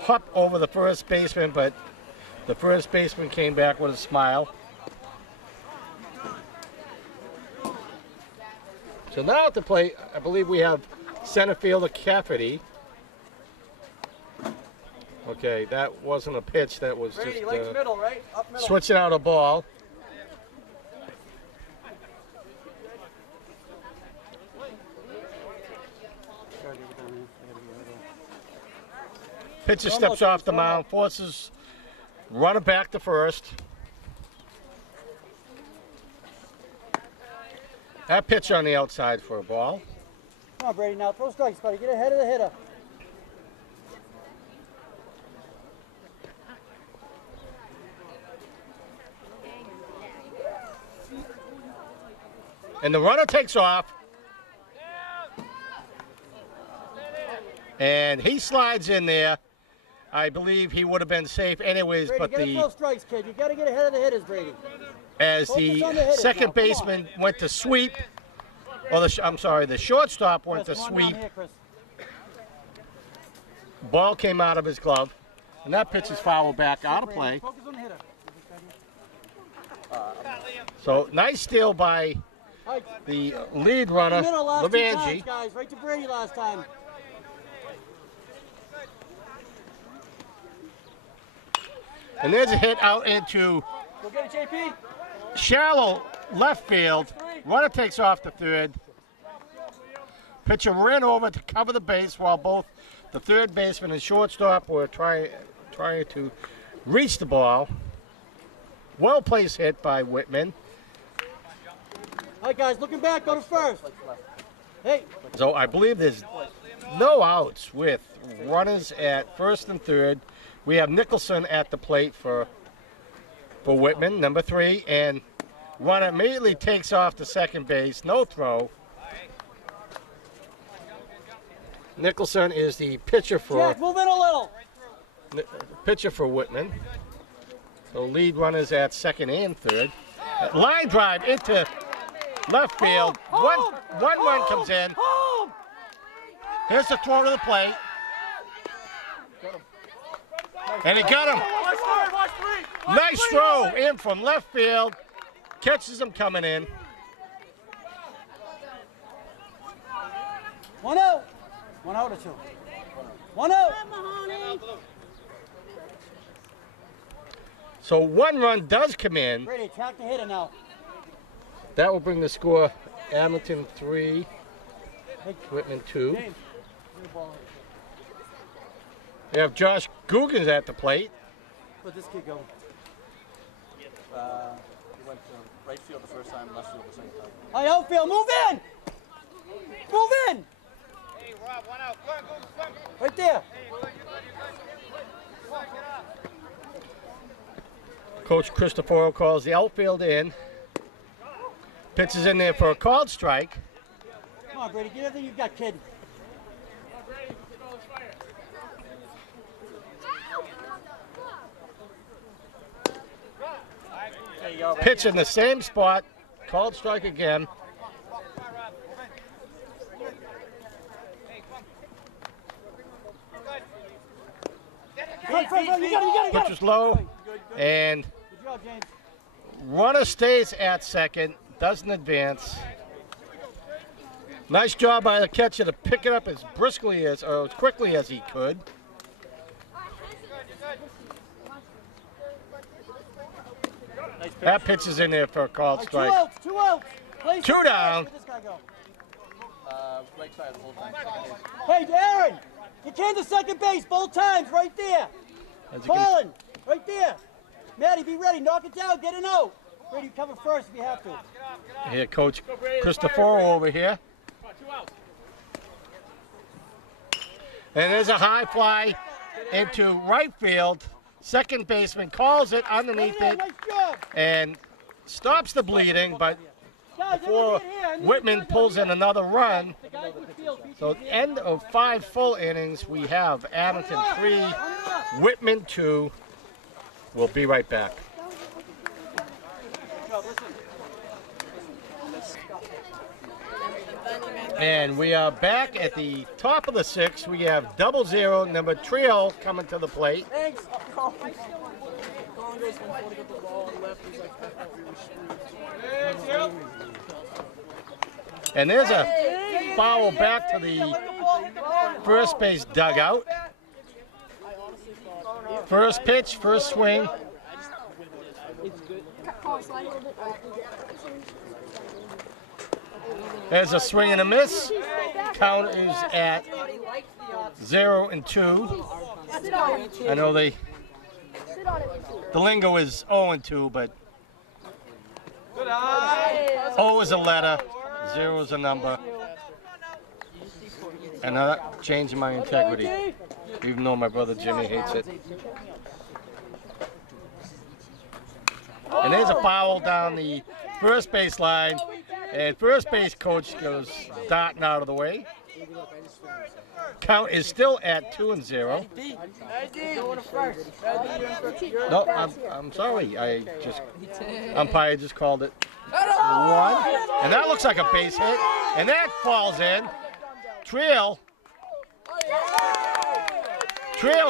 hop over the first baseman, but the first baseman came back with a smile. So now at the plate, I believe we have center fielder Cafferty. Okay, that wasn't a pitch. That was Brady, just legs middle, right? Up middle. switching out a ball. Pitcher steps off the mound, forces runner back to first. That pitch on the outside for a ball. Come on, Brady, now throw strikes, buddy. Get ahead of the hitter. And the runner takes off. And he slides in there. I believe he would have been safe anyways, Brady, but get a throw strikes, kid. You got to get ahead of the hitters, Brady. as the second baseman went to sweep, or the shortstop went to sweep, ball came out of his glove, and that pitch is fouled back out of play. So nice steal by the lead runner, Labanji. Guys, right to Brady last time. And there's a hit out into Go get it, JP. shallow left field. Runner takes off the third. Pitcher ran over to cover the base while both the third baseman and shortstop were trying to reach the ball. Well-placed hit by Whitman. All right, guys, looking back, go to first. Hey. So I believe there's no outs with runners at first and third. We have Nicholson at the plate for Whitman, number 3, and runner immediately takes off to second base, no throw. Nicholson is the pitcher for Jack, move in a little. pitcher for Whitman. So lead runners at second and third. Line drive into left field. One run comes in. Here's the throw to the plate. And he got him. Nice throw in from left field. Catches him coming in. 1 out. 1 out or 2? 1 out. So one run does come in. Brady, attack the hitter now. That will bring the score Abington 3, Whitman 2. We have Josh Googans at the plate. Let this kid go. He went to right field the first time, left field the second time. All right, outfield, move in! Move in! Hey, Rob, one out. Go, swim. Right there. Hey, you're good. Come on, get up. Coach Cristoforo calls the outfield in. Pitches in there for a called strike. Come on, Brady, get everything you've got, kid. There you go. Pitch in the same spot. Called strike again. Front, you got it. Pitch is low. And Good job, James. runner stays at second. Doesn't advance. Nice job by the catcher to pick it up as briskly as, or as quickly as he could. That pitch is in there for a called strike. Two outs. Place Two it. down. Where'd this guy go? Right side the whole time. Hey, Aaron, you came to second base both times, right there. As you can- Colin, right there. Maddie, be ready. Knock it down. Get it out. Brady, cover first if you have to. Here, Coach Cristoforo over here. And there's a high fly into right field. Second baseman calls it underneath it Nice job. and stops the bleeding, but Guys, before everybody here, I need Whitman you pulls in another run, The guys with field, beat so you at the here. end of 5 full innings, we have Abington 3, Whitman 2. We'll be right back. And we are back at the top of the 6th. We have 0-0, number Trio coming to the plate. Thanks. Colin goes 140 to get the ball on the left. He's like, I thought we were screwed. And there's a foul back to the first base dugout. First pitch, first swing. There's a swing and a miss. Count is at 0-2. I know the lingo is 0-2, but 0 is a letter, 0 is a number. And I'm not changing my integrity, even though my brother Jimmy hates it. And there's a foul down the first base line, and first base coach goes darting out of the way. Count is still at 2-0. No, I'm sorry. Umpire just called it 1, and that looks like a base hit, and that falls in. Trail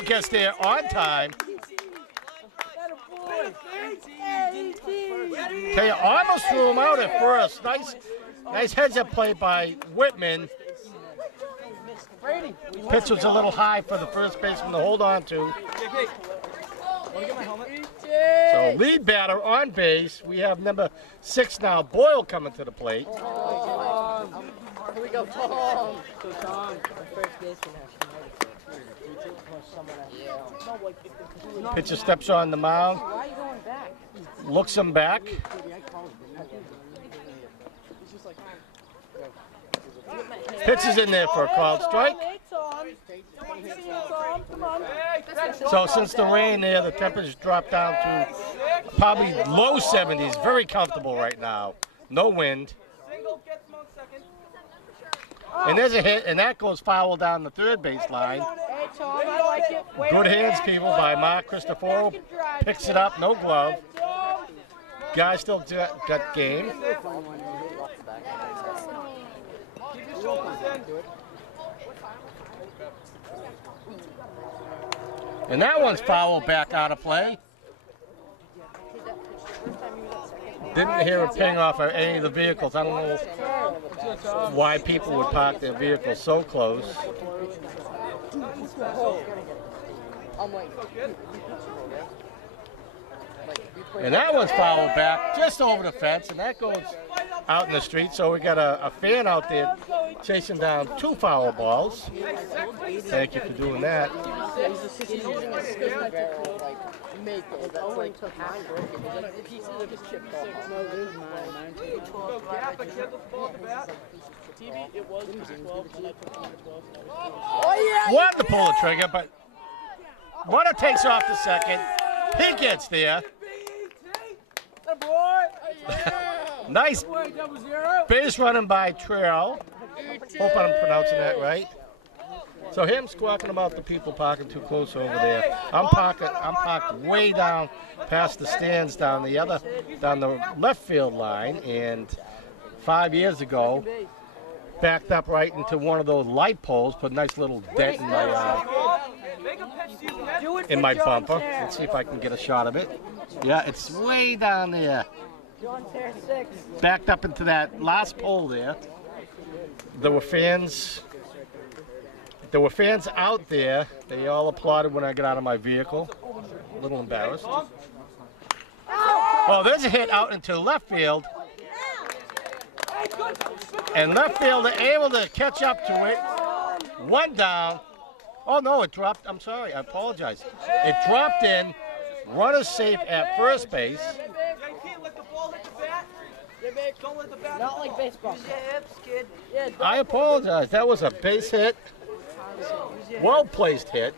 gets there on time. Tell you, almost threw him out at first. Nice heads-up play by Whitman. Pitch was a little high for the first baseman to hold on to. So lead batter on base. We have number 6 now, Boyle, coming to the plate. Here we go, Tom. So Tom, the first baseman has Pitcher steps on the mound, Why are you going back? looks him back. Pitches in there for a called strike. So since the rain there, the temperatures dropped down to probably low 70s. Very comfortable right now. No wind. And there's a hit, and that goes foul down the third base line. Hey, Tom, I like it. Good hands, people, by Mark Cristoforo. Picks it up, no glove. Guy still got game. And that one's foul back out of play. Didn't hear a ping off of any of the vehicles. I don't know why people would park their vehicles so close. And that one's fouled back just over the fence, and that goes out in the street. So we got a fan out there chasing down 2 foul balls. Thank you for doing that. He's using a spin barrel, like, make it. That's like half broken. There's like pieces of his chip ball. No, there's mine. Go gap, I kept the ball at the bat. TV, it was 12 when I took number 12. Oh, yeah! Wanted to pull the trigger, but Runner takes off the second. He gets there. Nice base running by Trail. Hope I'm pronouncing that right. So him squawking about the people parking too close over there. I'm parked way down past the stands down the left field line, and 5 years ago backed up right into one of those light poles, put a nice little dent in my bumper. Let's see if I can get a shot of it. Yeah, it's way down there. Backed up into that last pole there. There were fans out there. They all applauded when I got out of my vehicle. A little embarrassed. Oh, there's a hit out into left field. And left field are able to catch up to it. One down. Oh, no, it dropped. I'm sorry. I apologize. It dropped in. Runner's safe at first base. Not like baseball. I apologize. That was a base hit. Well-placed hit.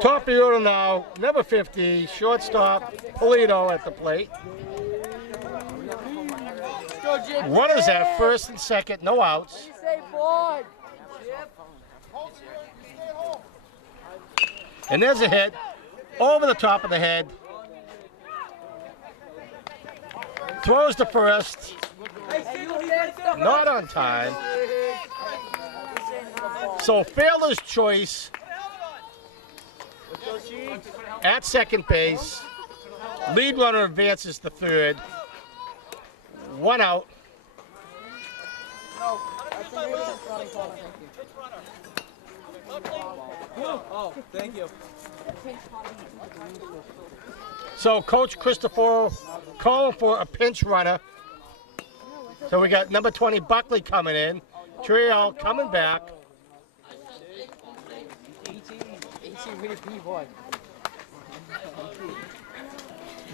Top of the order now, number 50, shortstop, Polito at the plate. Runners at first and second, no outs. And there's a hit over the top of the head. Throws to first. Not on time. So fielder's choice at second base. Lead runner advances to third. One out. Oh, thank you. So Coach Christopher calling for a pinch runner. So we got number 20 Buckley coming in. Trio coming back.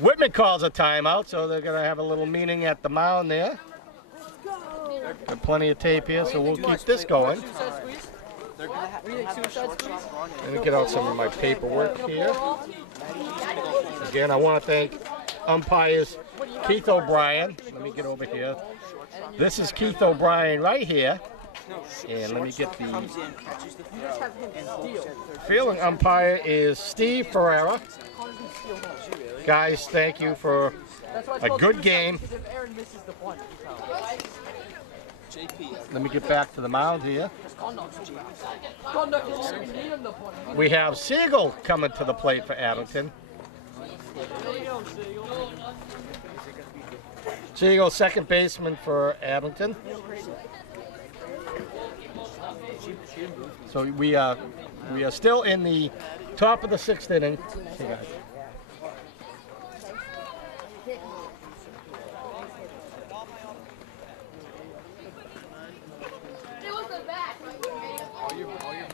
Whitman calls a timeout, so they're going to have a little meeting at the mound there. Got plenty of tape here, so we'll keep this going. Let me get out some of my paperwork here. Again, I want to thank umpires Keith O'Brien. Let me get over here. This is Keith O'Brien right here. And let me get the fielding umpire is Steve Ferreira. Guys, thank you for a good game. Let me get back to the mound here. We have Siegel coming to the plate for Abington. Siegel, second baseman for Abington. So we are still in the top of the 6th inning. Hey guys.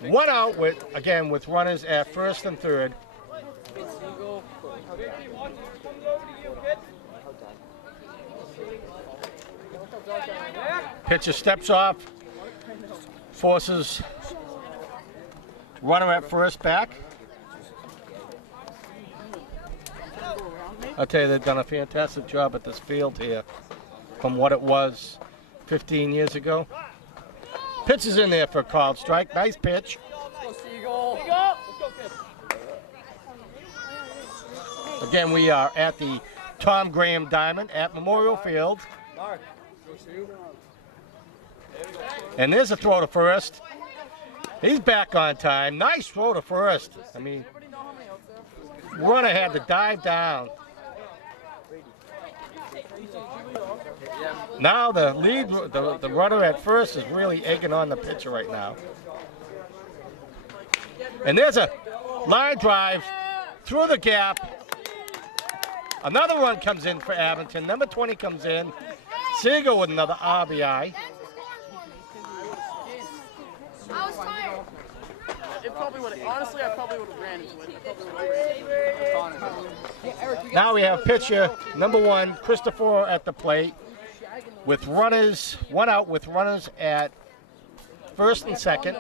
One out with runners at first and third. Pitcher steps off, forces runner at first back. I'll tell you, they've done a fantastic job at this field here from what it was 15 years ago. Pitch is in there for a called strike. Nice pitch. Again, we are at the Tom Graham Diamond at Memorial Field. And there's a throw to first. He's back on time. Nice throw to first. I mean, runner had to dive down. Now the runner at first is really egging on the pitcher right now. And there's a line drive through the gap. Another run comes in for Abington. Number 20 comes in. Siegel with another RBI. I was tired. It probably would. Honestly, I probably would have ran into it. I probably would have ran into it. Now we have pitcher number 1, Christopher at the plate, with runners, 1 out with runners at first and second.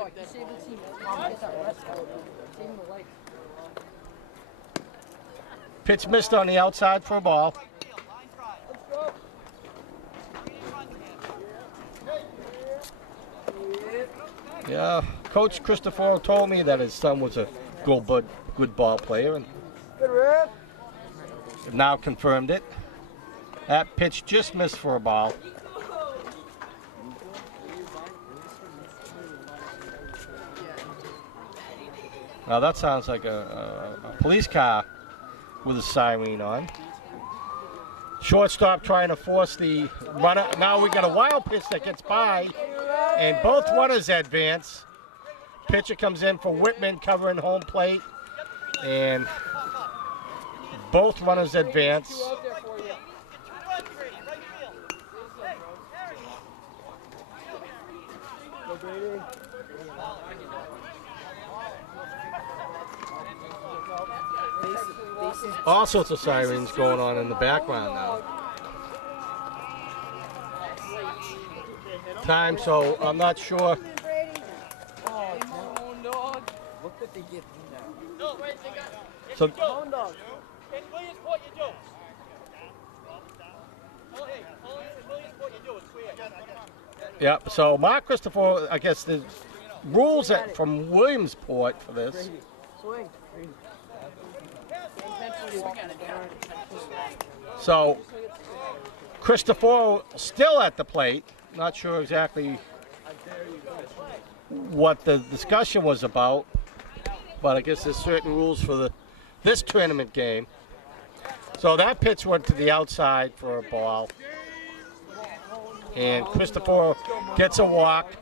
Pitch missed on the outside for a ball. Yeah, Coach Christopher told me that his son was a good ball player, and now confirmed it. That pitch just missed for a ball. Now that sounds like a police car with a siren on. Shortstop trying to force the runner. Now we got a wild pitch that gets by, and both runners advance. Pitcher comes in for Whitman, covering home plate, and both runners advance. All sorts of sirens going on in the background now. Time, so I'm not sure. So, yeah, so Mark Christopher, I guess the rules from Williamsport for this. So, Christopher still at the plate. Not sure exactly what the discussion was about, but I guess there's certain rules for this tournament game. So that pitch went to the outside for a ball, and Christopher gets a walk.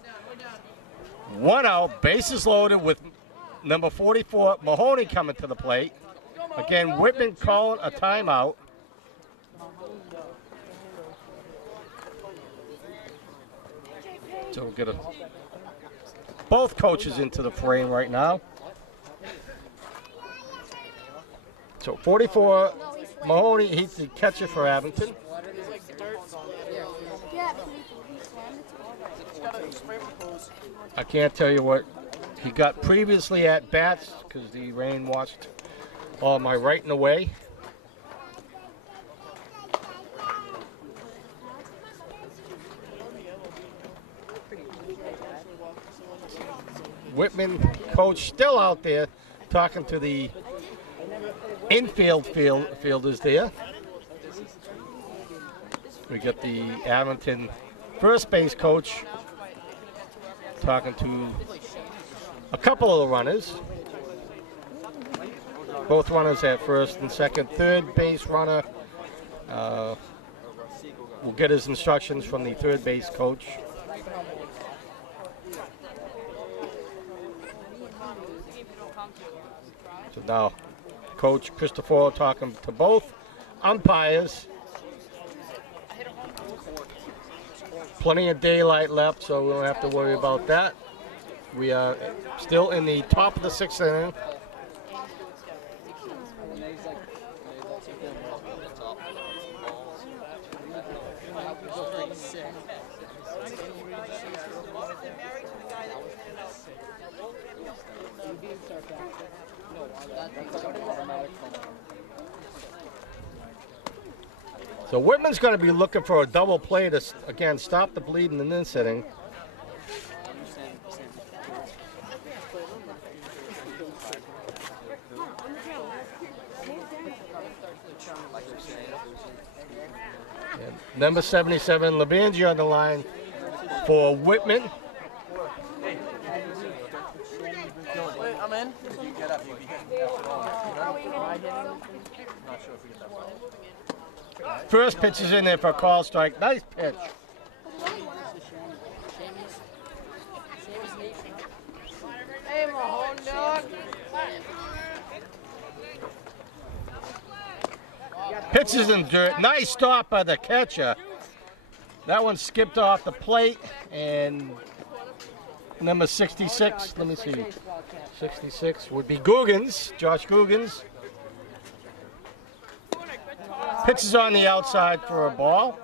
1 out, bases loaded with number 44 Mahoney coming to the plate. Again, Whitman calling a timeout. So we'll get both coaches into the frame right now. So 44 Mahoney, he's the catcher for Abington. I can't tell you what he got previously at bats because the rain washed all my writing away. Whitman coach still out there talking to the infield fielders there. We got the Abington first base coach talking to a couple of the runners. Both runners at first and second. Third base runner will get his instructions from the third base coach. So now Coach Christopher talking to both umpires. Plenty of daylight left, so we don't have to worry about that. We are still in the top of the 6th inning. So Whitman's going to be looking for a double play to, again, stop the bleeding in this inning. And number 77, Levangie on the line for Whitman. I'm in. You get up, you get not sure if we get that far. First pitch is in there for a call strike. Nice pitch. Hey, Mahone, dog. Pitches in dirt. Nice stop by the catcher. That one skipped off the plate, and number 66, let me see, 66 would be Googans, Josh Googans. Pitches on the outside for a ball.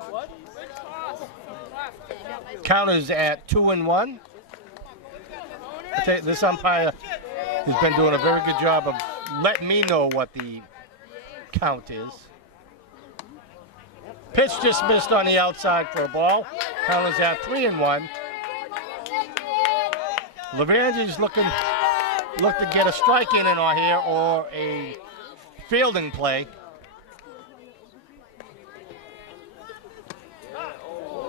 Count is at 2-1. This umpire has been doing a very good job of letting me know what the count is. Pitch just missed on the outside for a ball. Count is at 3-1. Levange's look to get a strike in or here or a fielding play.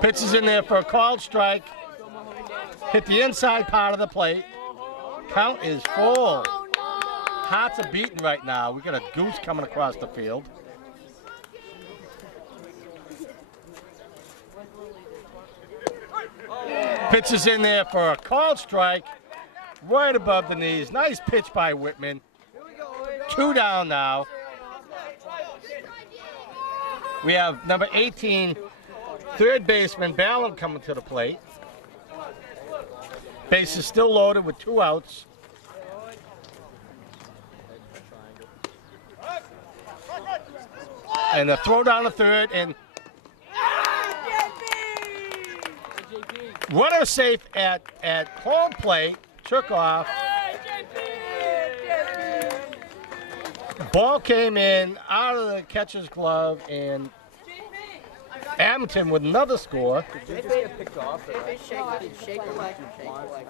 Pitch is in there for a called strike. Hit the inside part of the plate. Count is full. Hearts are beating right now. We got a goose coming across the field. Pitch is in there for a called strike. Right above the knees. Nice pitch by Whitman. 2 down now. We have number 18, third baseman Ballard coming to the plate. Base is still loaded with 2 outs. And the throw down to third, and runner safe at home plate. Took off. Ball came in out of the catcher's glove, and Abington with another score. Did you just get picked off? Shake the leg.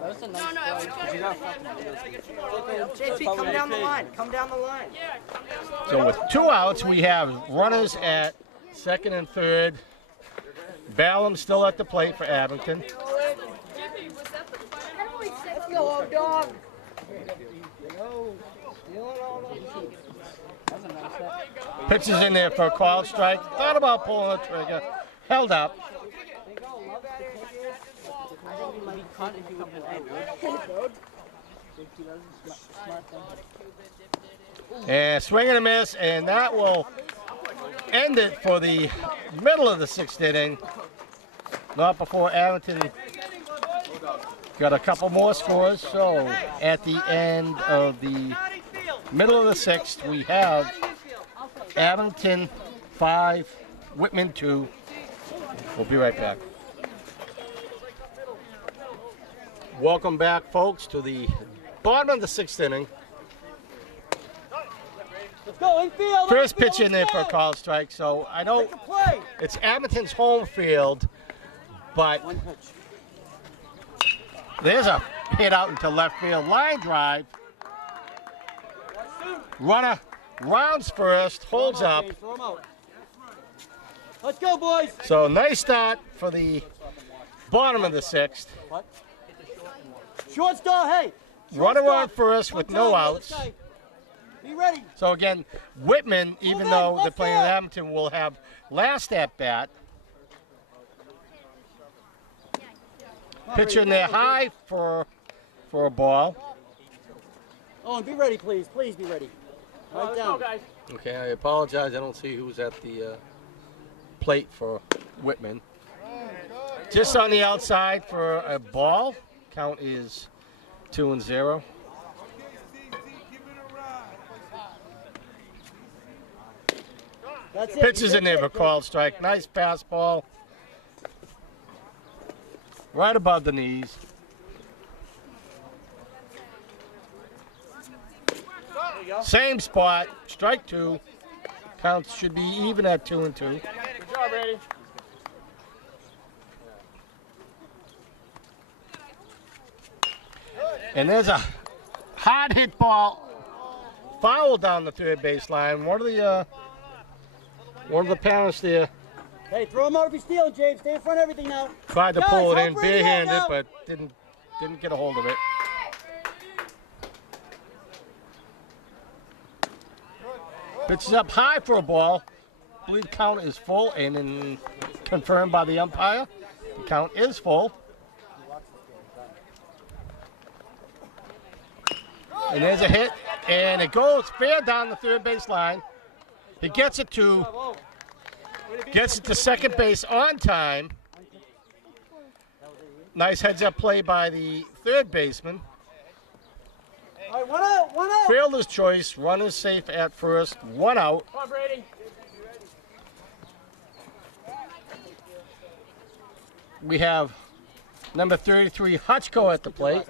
That's a nice JP, come down the line. Come down the line. So with 2 outs, we have runners at second and third. Ballum still at the plate for Abington. Let's go, old dog. Pitch is in there for a called strike. Thought about pulling the trigger. Held up. And swing and a miss, and that will end it for the middle of the 6th inning. Not before Abington got a couple more scores. So at the end of the middle of the 6th, we have Abington 5, Whitman 2. We'll be right back. Welcome back, folks, to the bottom of the 6th inning. Let's go, infield. First pitch in there for a called strike. So I know it's Abington's home field, but there's a hit out into left field. Line drive. Runner rounds first, holds up. Let's go, boys. So nice start for the bottom of the 6th. Shortstop, hey. Runner on first with no outs. Be ready. So again, Whitman, even though they're playing at Abington, will have last at bat. Pitcher in there high for a ball. Oh, and be ready, please. Please be ready. Right down. Okay, I apologize. I don't see who's at the plate for Whitman. Just on the outside for a ball. Count is 2-0. That's it. Pitches in there for called strike. Nice fastball. Right above the knees. Same spot. Strike 2. Counts should be even at 2-2. Good job, Randy. And there's a hard hit ball foul down the third base line. One of the parents there Hey, throw him out if you're stealing, James. Stay in front of everything now. tried to Guys, pull it help in Brady out barehanded, now. but didn't get a hold of it. Pitches up high for a ball. I believe count is full, and then confirmed by the umpire. The count is full. And there's a hit, and it goes fair down the third base line. He gets it to second base on time. Nice heads-up play by the third baseman. All right, 1 out, 1 out. Fielder's choice. Runners safe at first. 1 out. Come on, Brady. We have number 33, Hutchko, at the plate.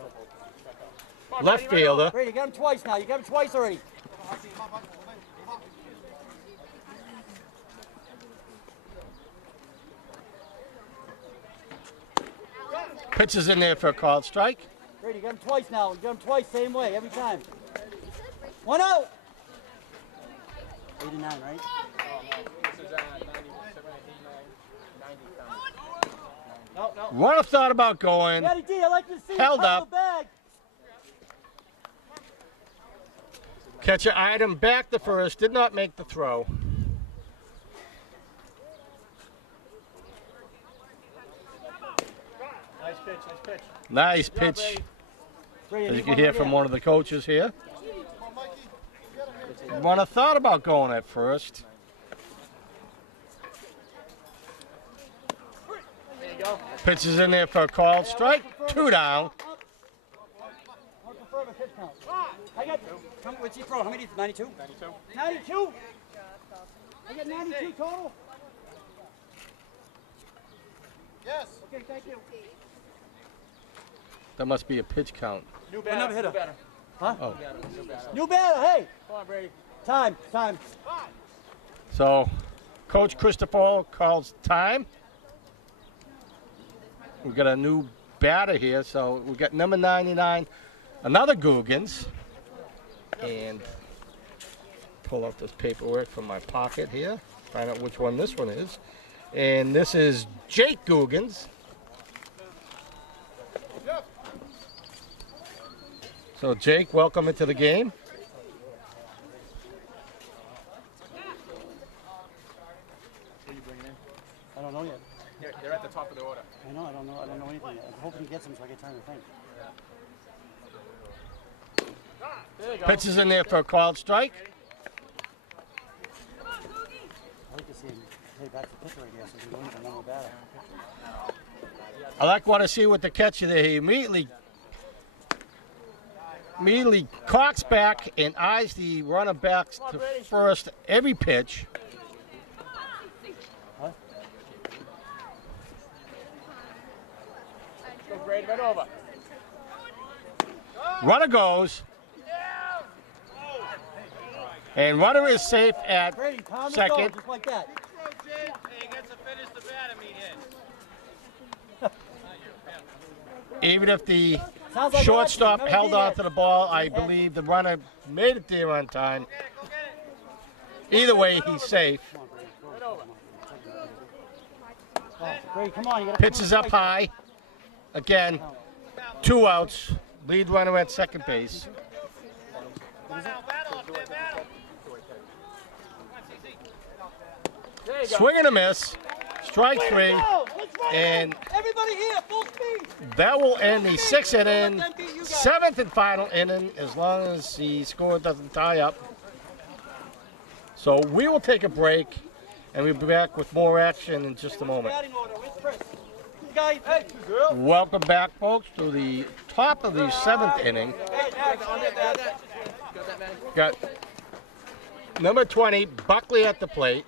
Left fielder. Brady, you got him twice now. You got him twice already. Pitches in there for a called strike. Brady, you got him twice now. You got him twice, same way, every time. 1 out. 89, right? This is 97, 89, 90. No. Runner thought about going. Daddy D, I like to see Held you up. the bag. Catcher eyed him back to first. Did not make the throw. Nice pitch, nice pitch. Nice pitch. Brady, I As you need can one hear right from here. one of the coaches here. Runner thought about going at first. There you go. Pitches in there for a called strike. 2 down. I'll confirm a pitch count. I got, what's he throwing? How many? 92? 92. 92? I got 92 total? Yes. Okay, thank you. That must be a pitch count. New What number hitter? batter. Huh? Oh. New batter, hey! Come on, Brady. Time. So, Coach Christopher calls time. We've got a new batter here. So, we've got number 99, another Googans. And pull out this paperwork from my pocket here. Find out which one this one is. And this is Jake Googans. So, Jake, welcome into the game. I don't know yet. They're at the top of the order. I know anything yet. I'm hoping he gets them so I get time to think. There you go. Pitches in there for a called strike. I like to see him pay back the pitcher right here so he wins one more batter. I like what I see with the catcher there. He immediately cocks back and eyes the runner back to first every pitch. Go, Brady, right over. Runner goes. And runner is safe at Brady, pound the second. goal, just like that. Hey, he gets to finish the batter meet hit. Even if the Sounds like shortstop Remember held he on had- to the ball, I believe the runner made it there on time. Either way, he's safe. Oh, Brady, come on, you gotta Pitch is up high. Again, 2 outs. Lead runner at second base. Battle up there, battle. There you go. Swing and a miss. Strike Way to 3. go! Let's run And it! Everybody here, full speed! that will end the 6th inning, 7th and final inning, as long as the score doesn't tie up. So we will take a break, and we'll be back with more action in just a moment. Batting order, where's Chris? Guy, hey, Welcome back, folks, to the top of the 7th inning. Got number 20, Buckley at the plate.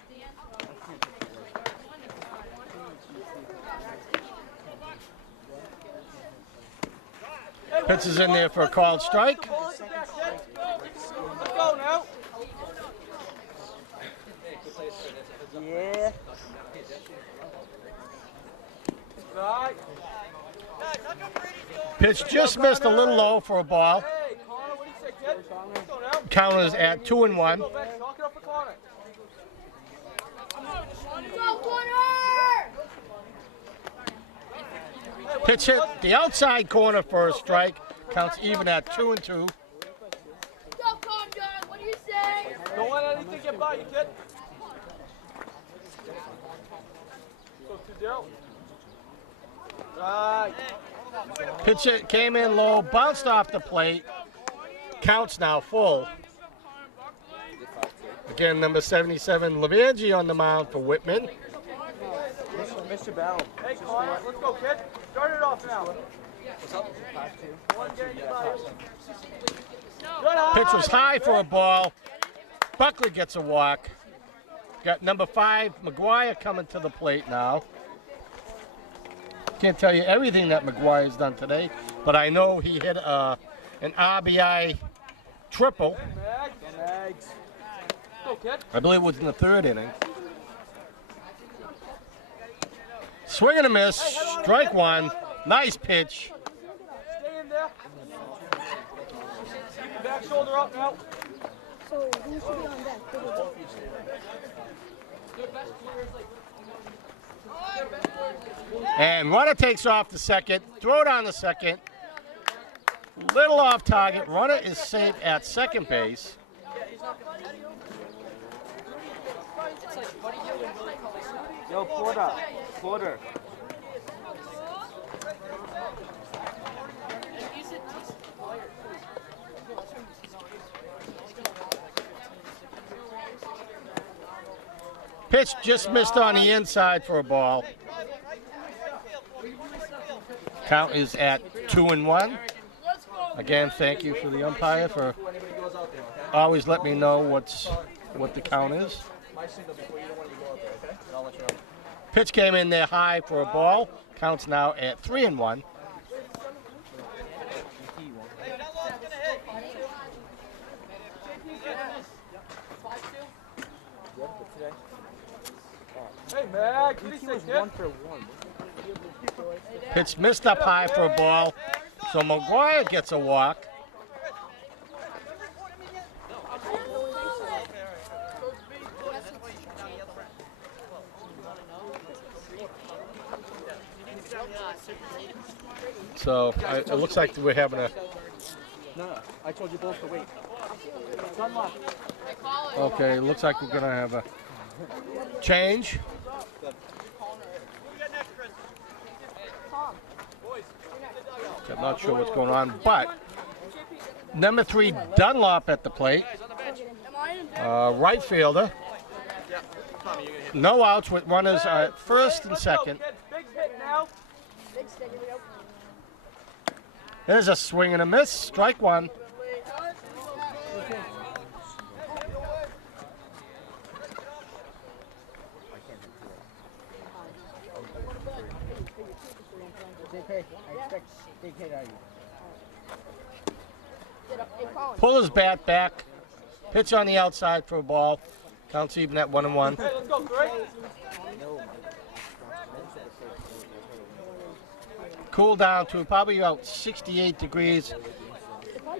Pitches in there for a called strike. Let's go now. Yeah. Right. Pitch just missed a little low for a ball. Hey, Connor, what do you say, kid? Let's go now. Count is at 2-1. Go back, knock it up for Connor. Pitch hit the outside corner for a strike. Counts even at 2-2. Don't let anything get by you, kid. Go 2-0. Right. Pitch hit came in low, bounced off the plate. Counts now full. Again, number 77, Levangie on the mound for Whitman. Mr. Bell. Hey, Colin, let's go, kid. Start it off now. What's up? One game, Pitch was high for a ball. Buckley gets a walk. Got number 5, McGuire, coming to the plate now. Can't tell you everything that McGuire's done today, but I know he hit an RBI triple. Mags. Go, kid. I believe it was in the 3rd inning. Swing and a miss. Strike 1. Nice pitch. Stay in there. Keep your back shoulder up now. So who should be on deck? And runner takes off the second. Throw down the second. Little off target. Runner is safe at second base. Yo, Porter. Pitch just missed on the inside for a ball. Count is at 2-1. Again, thank you for the umpire for always let me know what the count is. Pitch came in there high for a ball. Counts now at 3-1. Hey, Mag, what do you say, kid? Pitch missed up high for a ball. So McGuire gets a walk. So it looks like we're having a. No, I told you both to wait. Okay, looks like we're gonna have a change. I'm not sure what's going on, but number 3 Dunlop at the plate, right fielder. No outs with runners at first and second. Big hit now. There's a swing and a miss. Strike 1. Pull his bat back. Pitch on the outside for a ball. Counts even at 1-1. Hey, let's go, Greg. Cool down to probably about 68 degrees.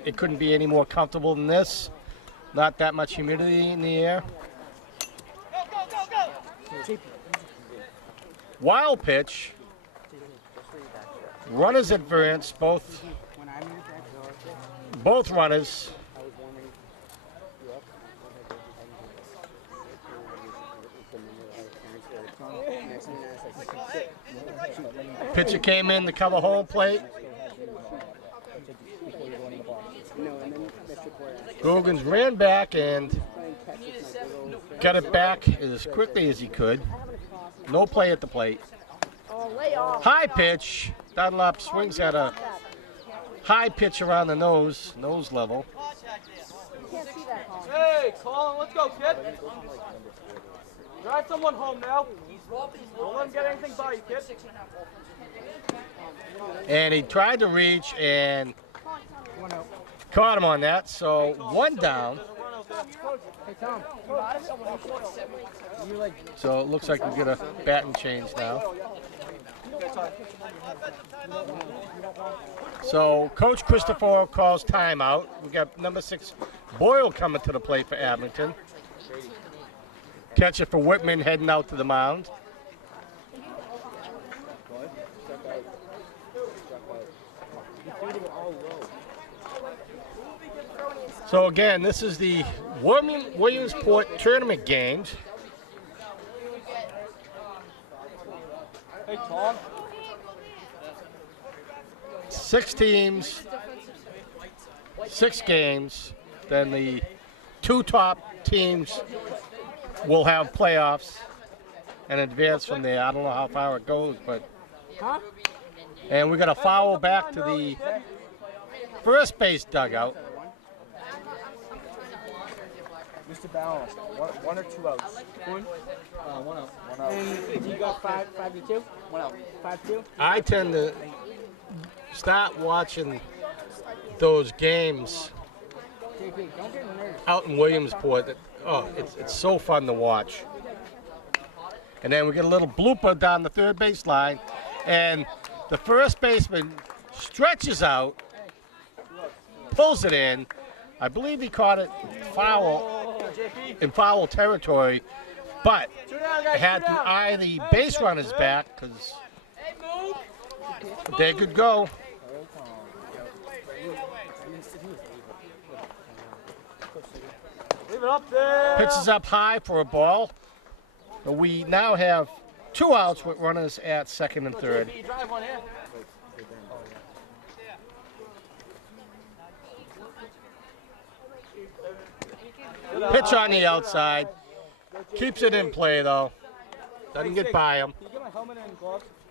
It couldn't be any more comfortable than this. Not that much humidity in the air. Wild pitch. Runners advance, both runners. Pitcher came in to cover home plate. Gogans ran back and got it back as quickly as he could. No play at the plate. High pitch. Dunlop swings at a high pitch around the nose level. Hey, Colin, let's go, kid. Drive someone home now. Don't let him get anything by you, kid. And he tried to reach and caught him on that. So 1 down. So it looks like we get a batting change now. So Coach Christopher calls timeout. We got number 6 Boyle coming to the plate for Abington. Catcher for Whitman heading out to the mound. So again, this is the Williamsport tournament games. Hey, Tom. 6 teams, 6 games. Then the 2 top teams will have playoffs. and advance from there. I don't know how far it goes, but. And we're going to foul back to the first base dugout. Mr. Balance, one or two outs? One? One out. One out. And you got 5-2? 1 out. 5-2? I tend to start watching those games out in Williamsport. Oh, it's so fun to watch. And then we get a little blooper down the third base line, and the first baseman stretches out, pulls it in. I believe he caught it in foul territory, but had to eye the base runners back because they could go. Leave it up there. Pitches up high for a ball. We now have 2 outs with runners at second and third. Pitch on the outside. Keeps it in play, though. Doesn't get by him.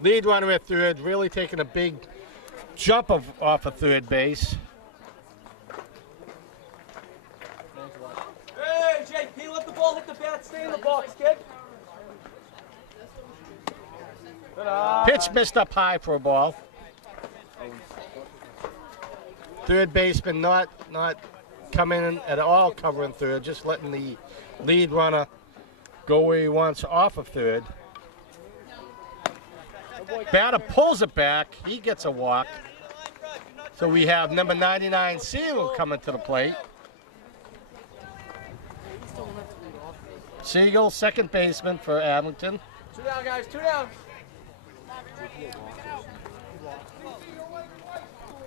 Lead runner at third, really taking a big jump off of third base. Hey, JP, let the ball hit the bat. Stay in the box, kid. Pitch missed up high for a ball. Third baseman not coming in at all covering third, just letting the lead runner go where he wants off of third. Batter pulls it back. He gets a walk. So we have number 99, Siegel, coming to the plate. Siegel, second baseman for Abington. 2 down, guys. 2 down.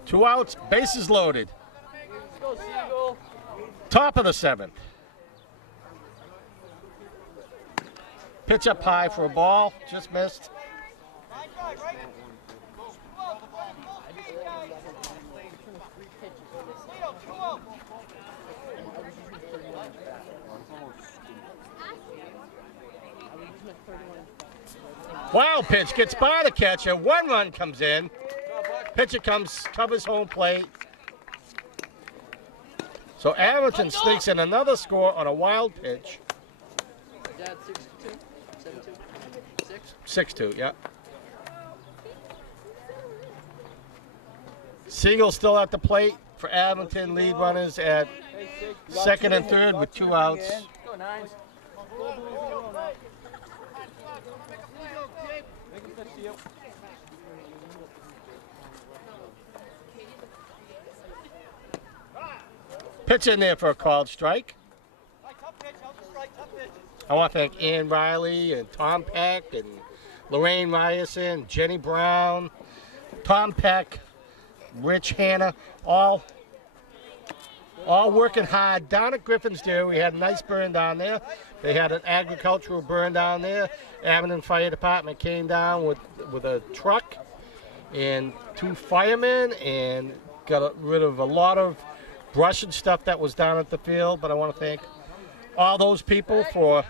2 outs, bases loaded. Let's go, Siegel. Top of the 7th. Pitch up high for a ball, just missed. Wild pitch gets by the catcher. 1 run comes in. Pitcher covers home plate. So Abington sneaks in another score on a wild pitch. Dad, 6-2? 7-2? 6-2, yeah. Siegel still at the plate for Abington. Lead runners at second and third with 2 outs. Go, Nines. Pitch in there for a called strike. I want to thank Ian Riley and Tom Peck and Lorraine Ryerson, Jenny Brown, Tom Peck, Rich Hanna, all working hard down at Griffin's Dairy. We had a nice burn down there. They had an agricultural burn down there. Abington Fire Department came down with a truck and 2 firemen and got rid of a lot of brush and stuff that was down at the field. But I want to thank all those people for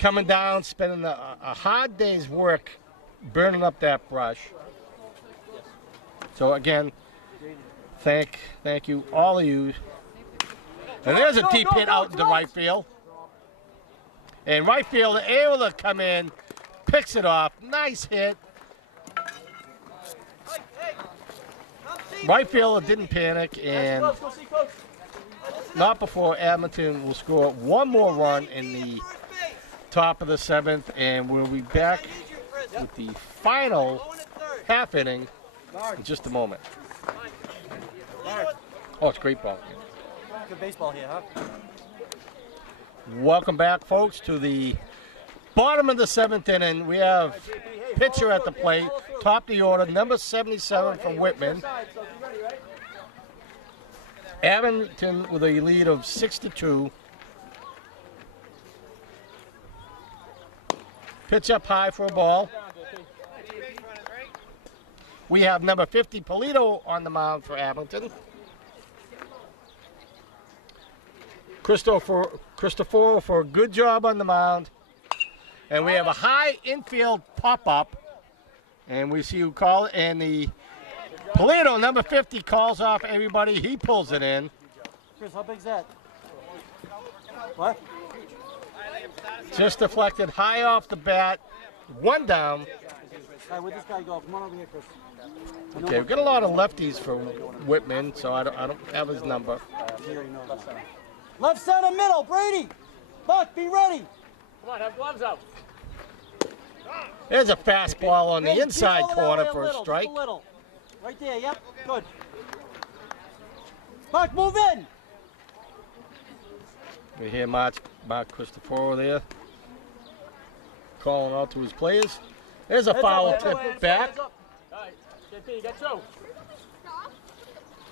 coming down, spending a hard day's work burning up that brush. So again, thank you, all of you. And there's a deep hit out into right field. And right field able to come in, picks it off. Nice hit. Right fielder didn't panic, and not before Abington will score 1 more run in the top of the 7th, and we'll be back with the final half inning in just a moment. Oh, it's great ball. Good baseball here, huh? Welcome back, folks, to the bottom of the 7th inning. We have pitcher at the plate, top of the order, number 77 from Whitman. Abington with a lead of 6-2. Pitch up high for a ball. We have number 50, Polito, on the mound for Abington. Christopher for a good job on the mound. And we have a high infield pop-up. And we see who call it. And the Polito, number 50, calls off everybody. He pulls it in. Chris, how big's that? What? Just deflected high off the bat. One down. All right, where'd this guy go? Come on over here, Chris. Okay, we've got a lot of lefties for Whitman, so I don't have his number. He already knows. Left center, middle, Brady. Buck, be ready. Come on, have gloves out. There's a fastball on the Brady, inside keep all the corner way for a little, strike. just a little. Right there, yep, good. Buck, move in. We hear Mark Christopher there calling out to his players. There's a foul tip back. All right, JP, you got two.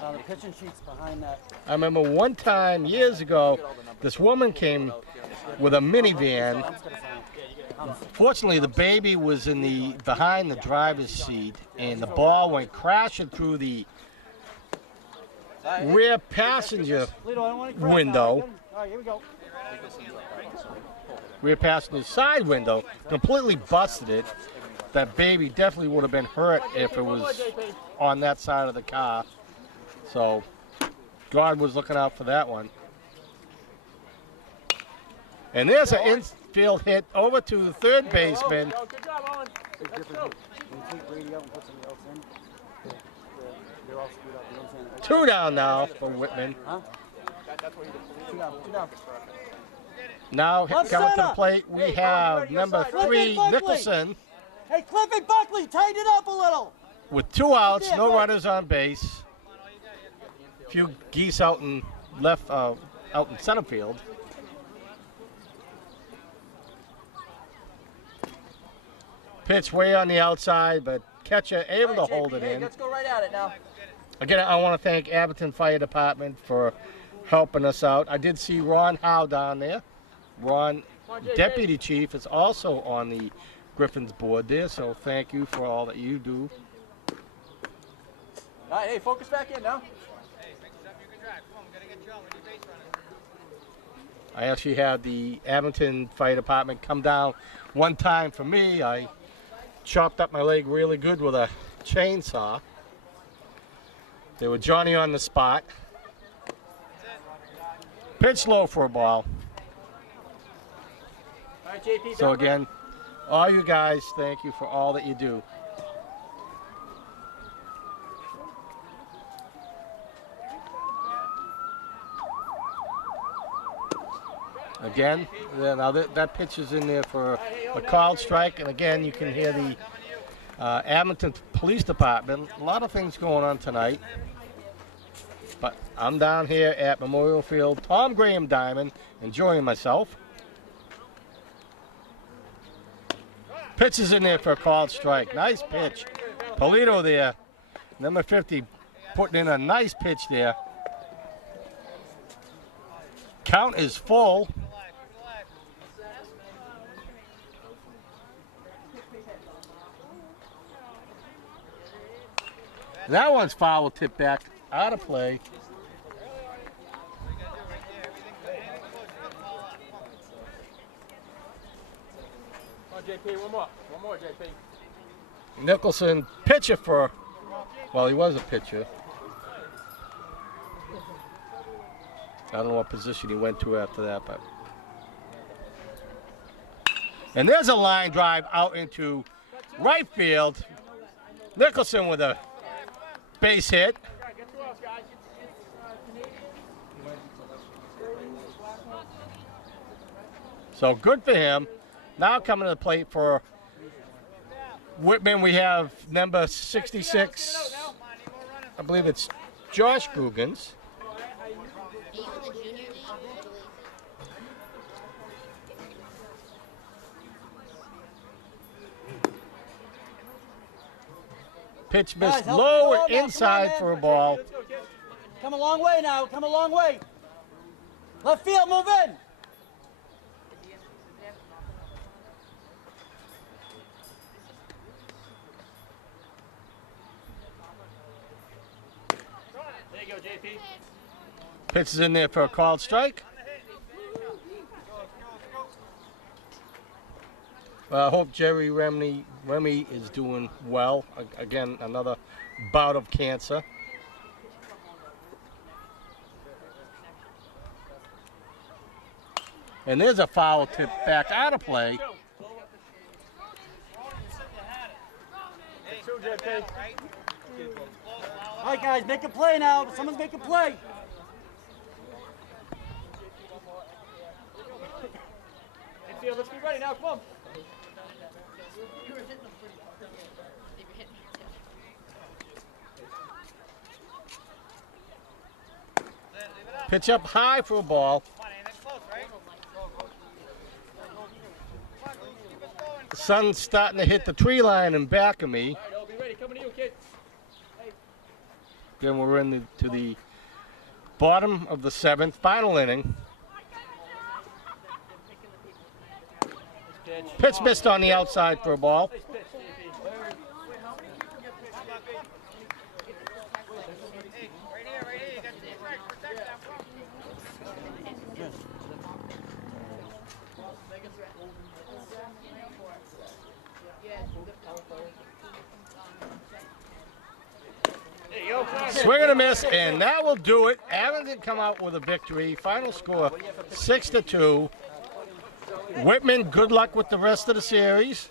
The pitching sheet's behind that. I remember one time years ago, this woman came with a minivan. Fortunately, the baby was in behind the driver's seat, and the ball went crashing through the rear passenger window. All right, here we go. Rear passenger side window, completely busted it. That baby definitely would have been hurt if it was on that side of the car. So, God was looking out for that one. And there's an infield hit over to the third baseman. Good job, Owen. Let's go. When you take Brady out and put somebody else in, they're all screwed up. You know what I'm saying? Two down now for Whitman. Huh? Two down. Now Left coming to the center. plate, we have number 3, Nicholson, Hey, Clifford Buckley, tighten it up a little. with 2 outs, no runners on base. A few geese out in center field. Pitch way on the outside, but catcher able to hold it in. Let's go right at it now. Again, I want to thank Abington Fire Department for helping us out. I did see Ron Howe down there. Ron, Deputy Chief, is also on the Griffin's board there, so thank you for all that you do. All right, hey, focus back in now. I actually had the Abington Fire Department come down one time for me. I chopped up my leg really good with a chainsaw. They were Johnny on the spot. Pitch low for a ball. All right, JP. So again, all you guys, thank you for all that you do. Again, now that pitch is in there for a called strike, and again, you can hear the Abington Police Department. A lot of things going on tonight. But I'm down here at Memorial Field, Tom Graham Diamond, enjoying myself. Pitch is in there for a called strike. Nice pitch. Polito there, number 50, putting in a nice pitch there. Count is full. That one's foul, tip back, out of play. Come on, JP, one more, JP. Nicholson, pitcher for, well, he was a pitcher. I don't know what position he went to after that, but. And there's a line drive out into right field. Nicholson with a base hit. So good for him. Now coming to the plate for Whitman, we have number 66. I believe it's Josh Googans. Pitch missed Guys, help low me or along now. inside Come on, for a man. ball. Come a long way now. Come a long way. Left field, move in. There you go, JP. Pitch is in there for a called strike. I hope Jerry Remy is doing well. Again, another bout of cancer. And there's a foul tip back out of play. All right, guys, make a play now. Someone's make a play. Infield, let's be ready now. Come on. Pitch up high for a ball. The sun's starting to hit the tree line in back of me. All right, be ready. Coming to you, kid. Then we're to the bottom of the 7th, final inning. Pitch missed on the outside for a ball. Swing and a miss, and that will do it. Abington come out with a victory. Final score 6-2. Whitman, good luck with the rest of the series.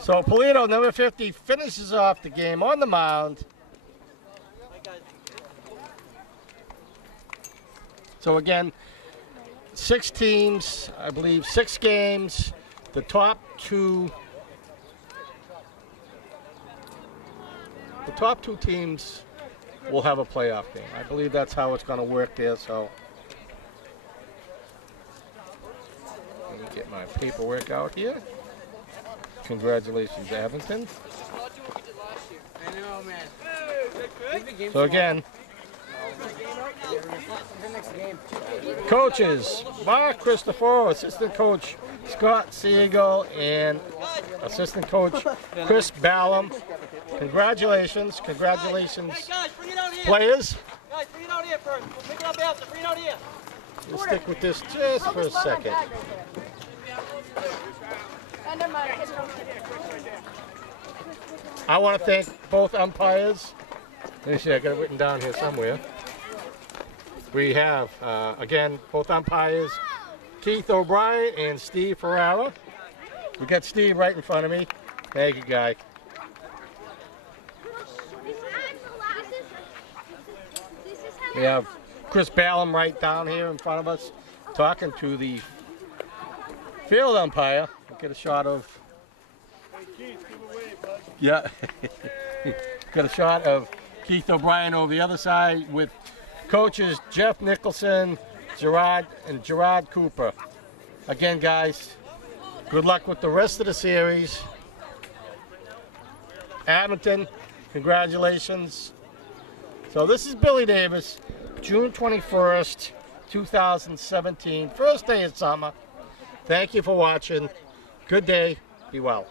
So Polito, number 50, finishes off the game on the mound. So again, 6 teams, I believe 6 games. The top two teams will have a playoff game. I believe that's how it's going to work there. So let me get my paperwork out here. Congratulations, Abington. I know, man. So again, coaches, Mark Christopher, assistant coach Scott Siegel, and assistant coach Chris Ballum. Congratulations, congratulations, Hey, guys, bring it out here. players. Guys, bring it out here first. We'll pick it up after. Bring it out here. We'll stick with this just for a second. I want to thank both umpires. Let me see, I got it written down here somewhere. We have, again, both umpires, Keith O'Brien and Steve Ferrara. We got Steve right in front of me. Thank you, guy. We have Chris Ballum right down here in front of us, talking to the field umpire. We'll get a shot of. Yeah. Got a shot of Keith O'Brien over the other side with coaches Jeff Nicholson, Gerard Cooper. Again, guys, good luck with the rest of the series. Abington, congratulations. So this is Billy Davis, June 21st, 2017, first day of summer. Thank you for watching. Good day. Be well.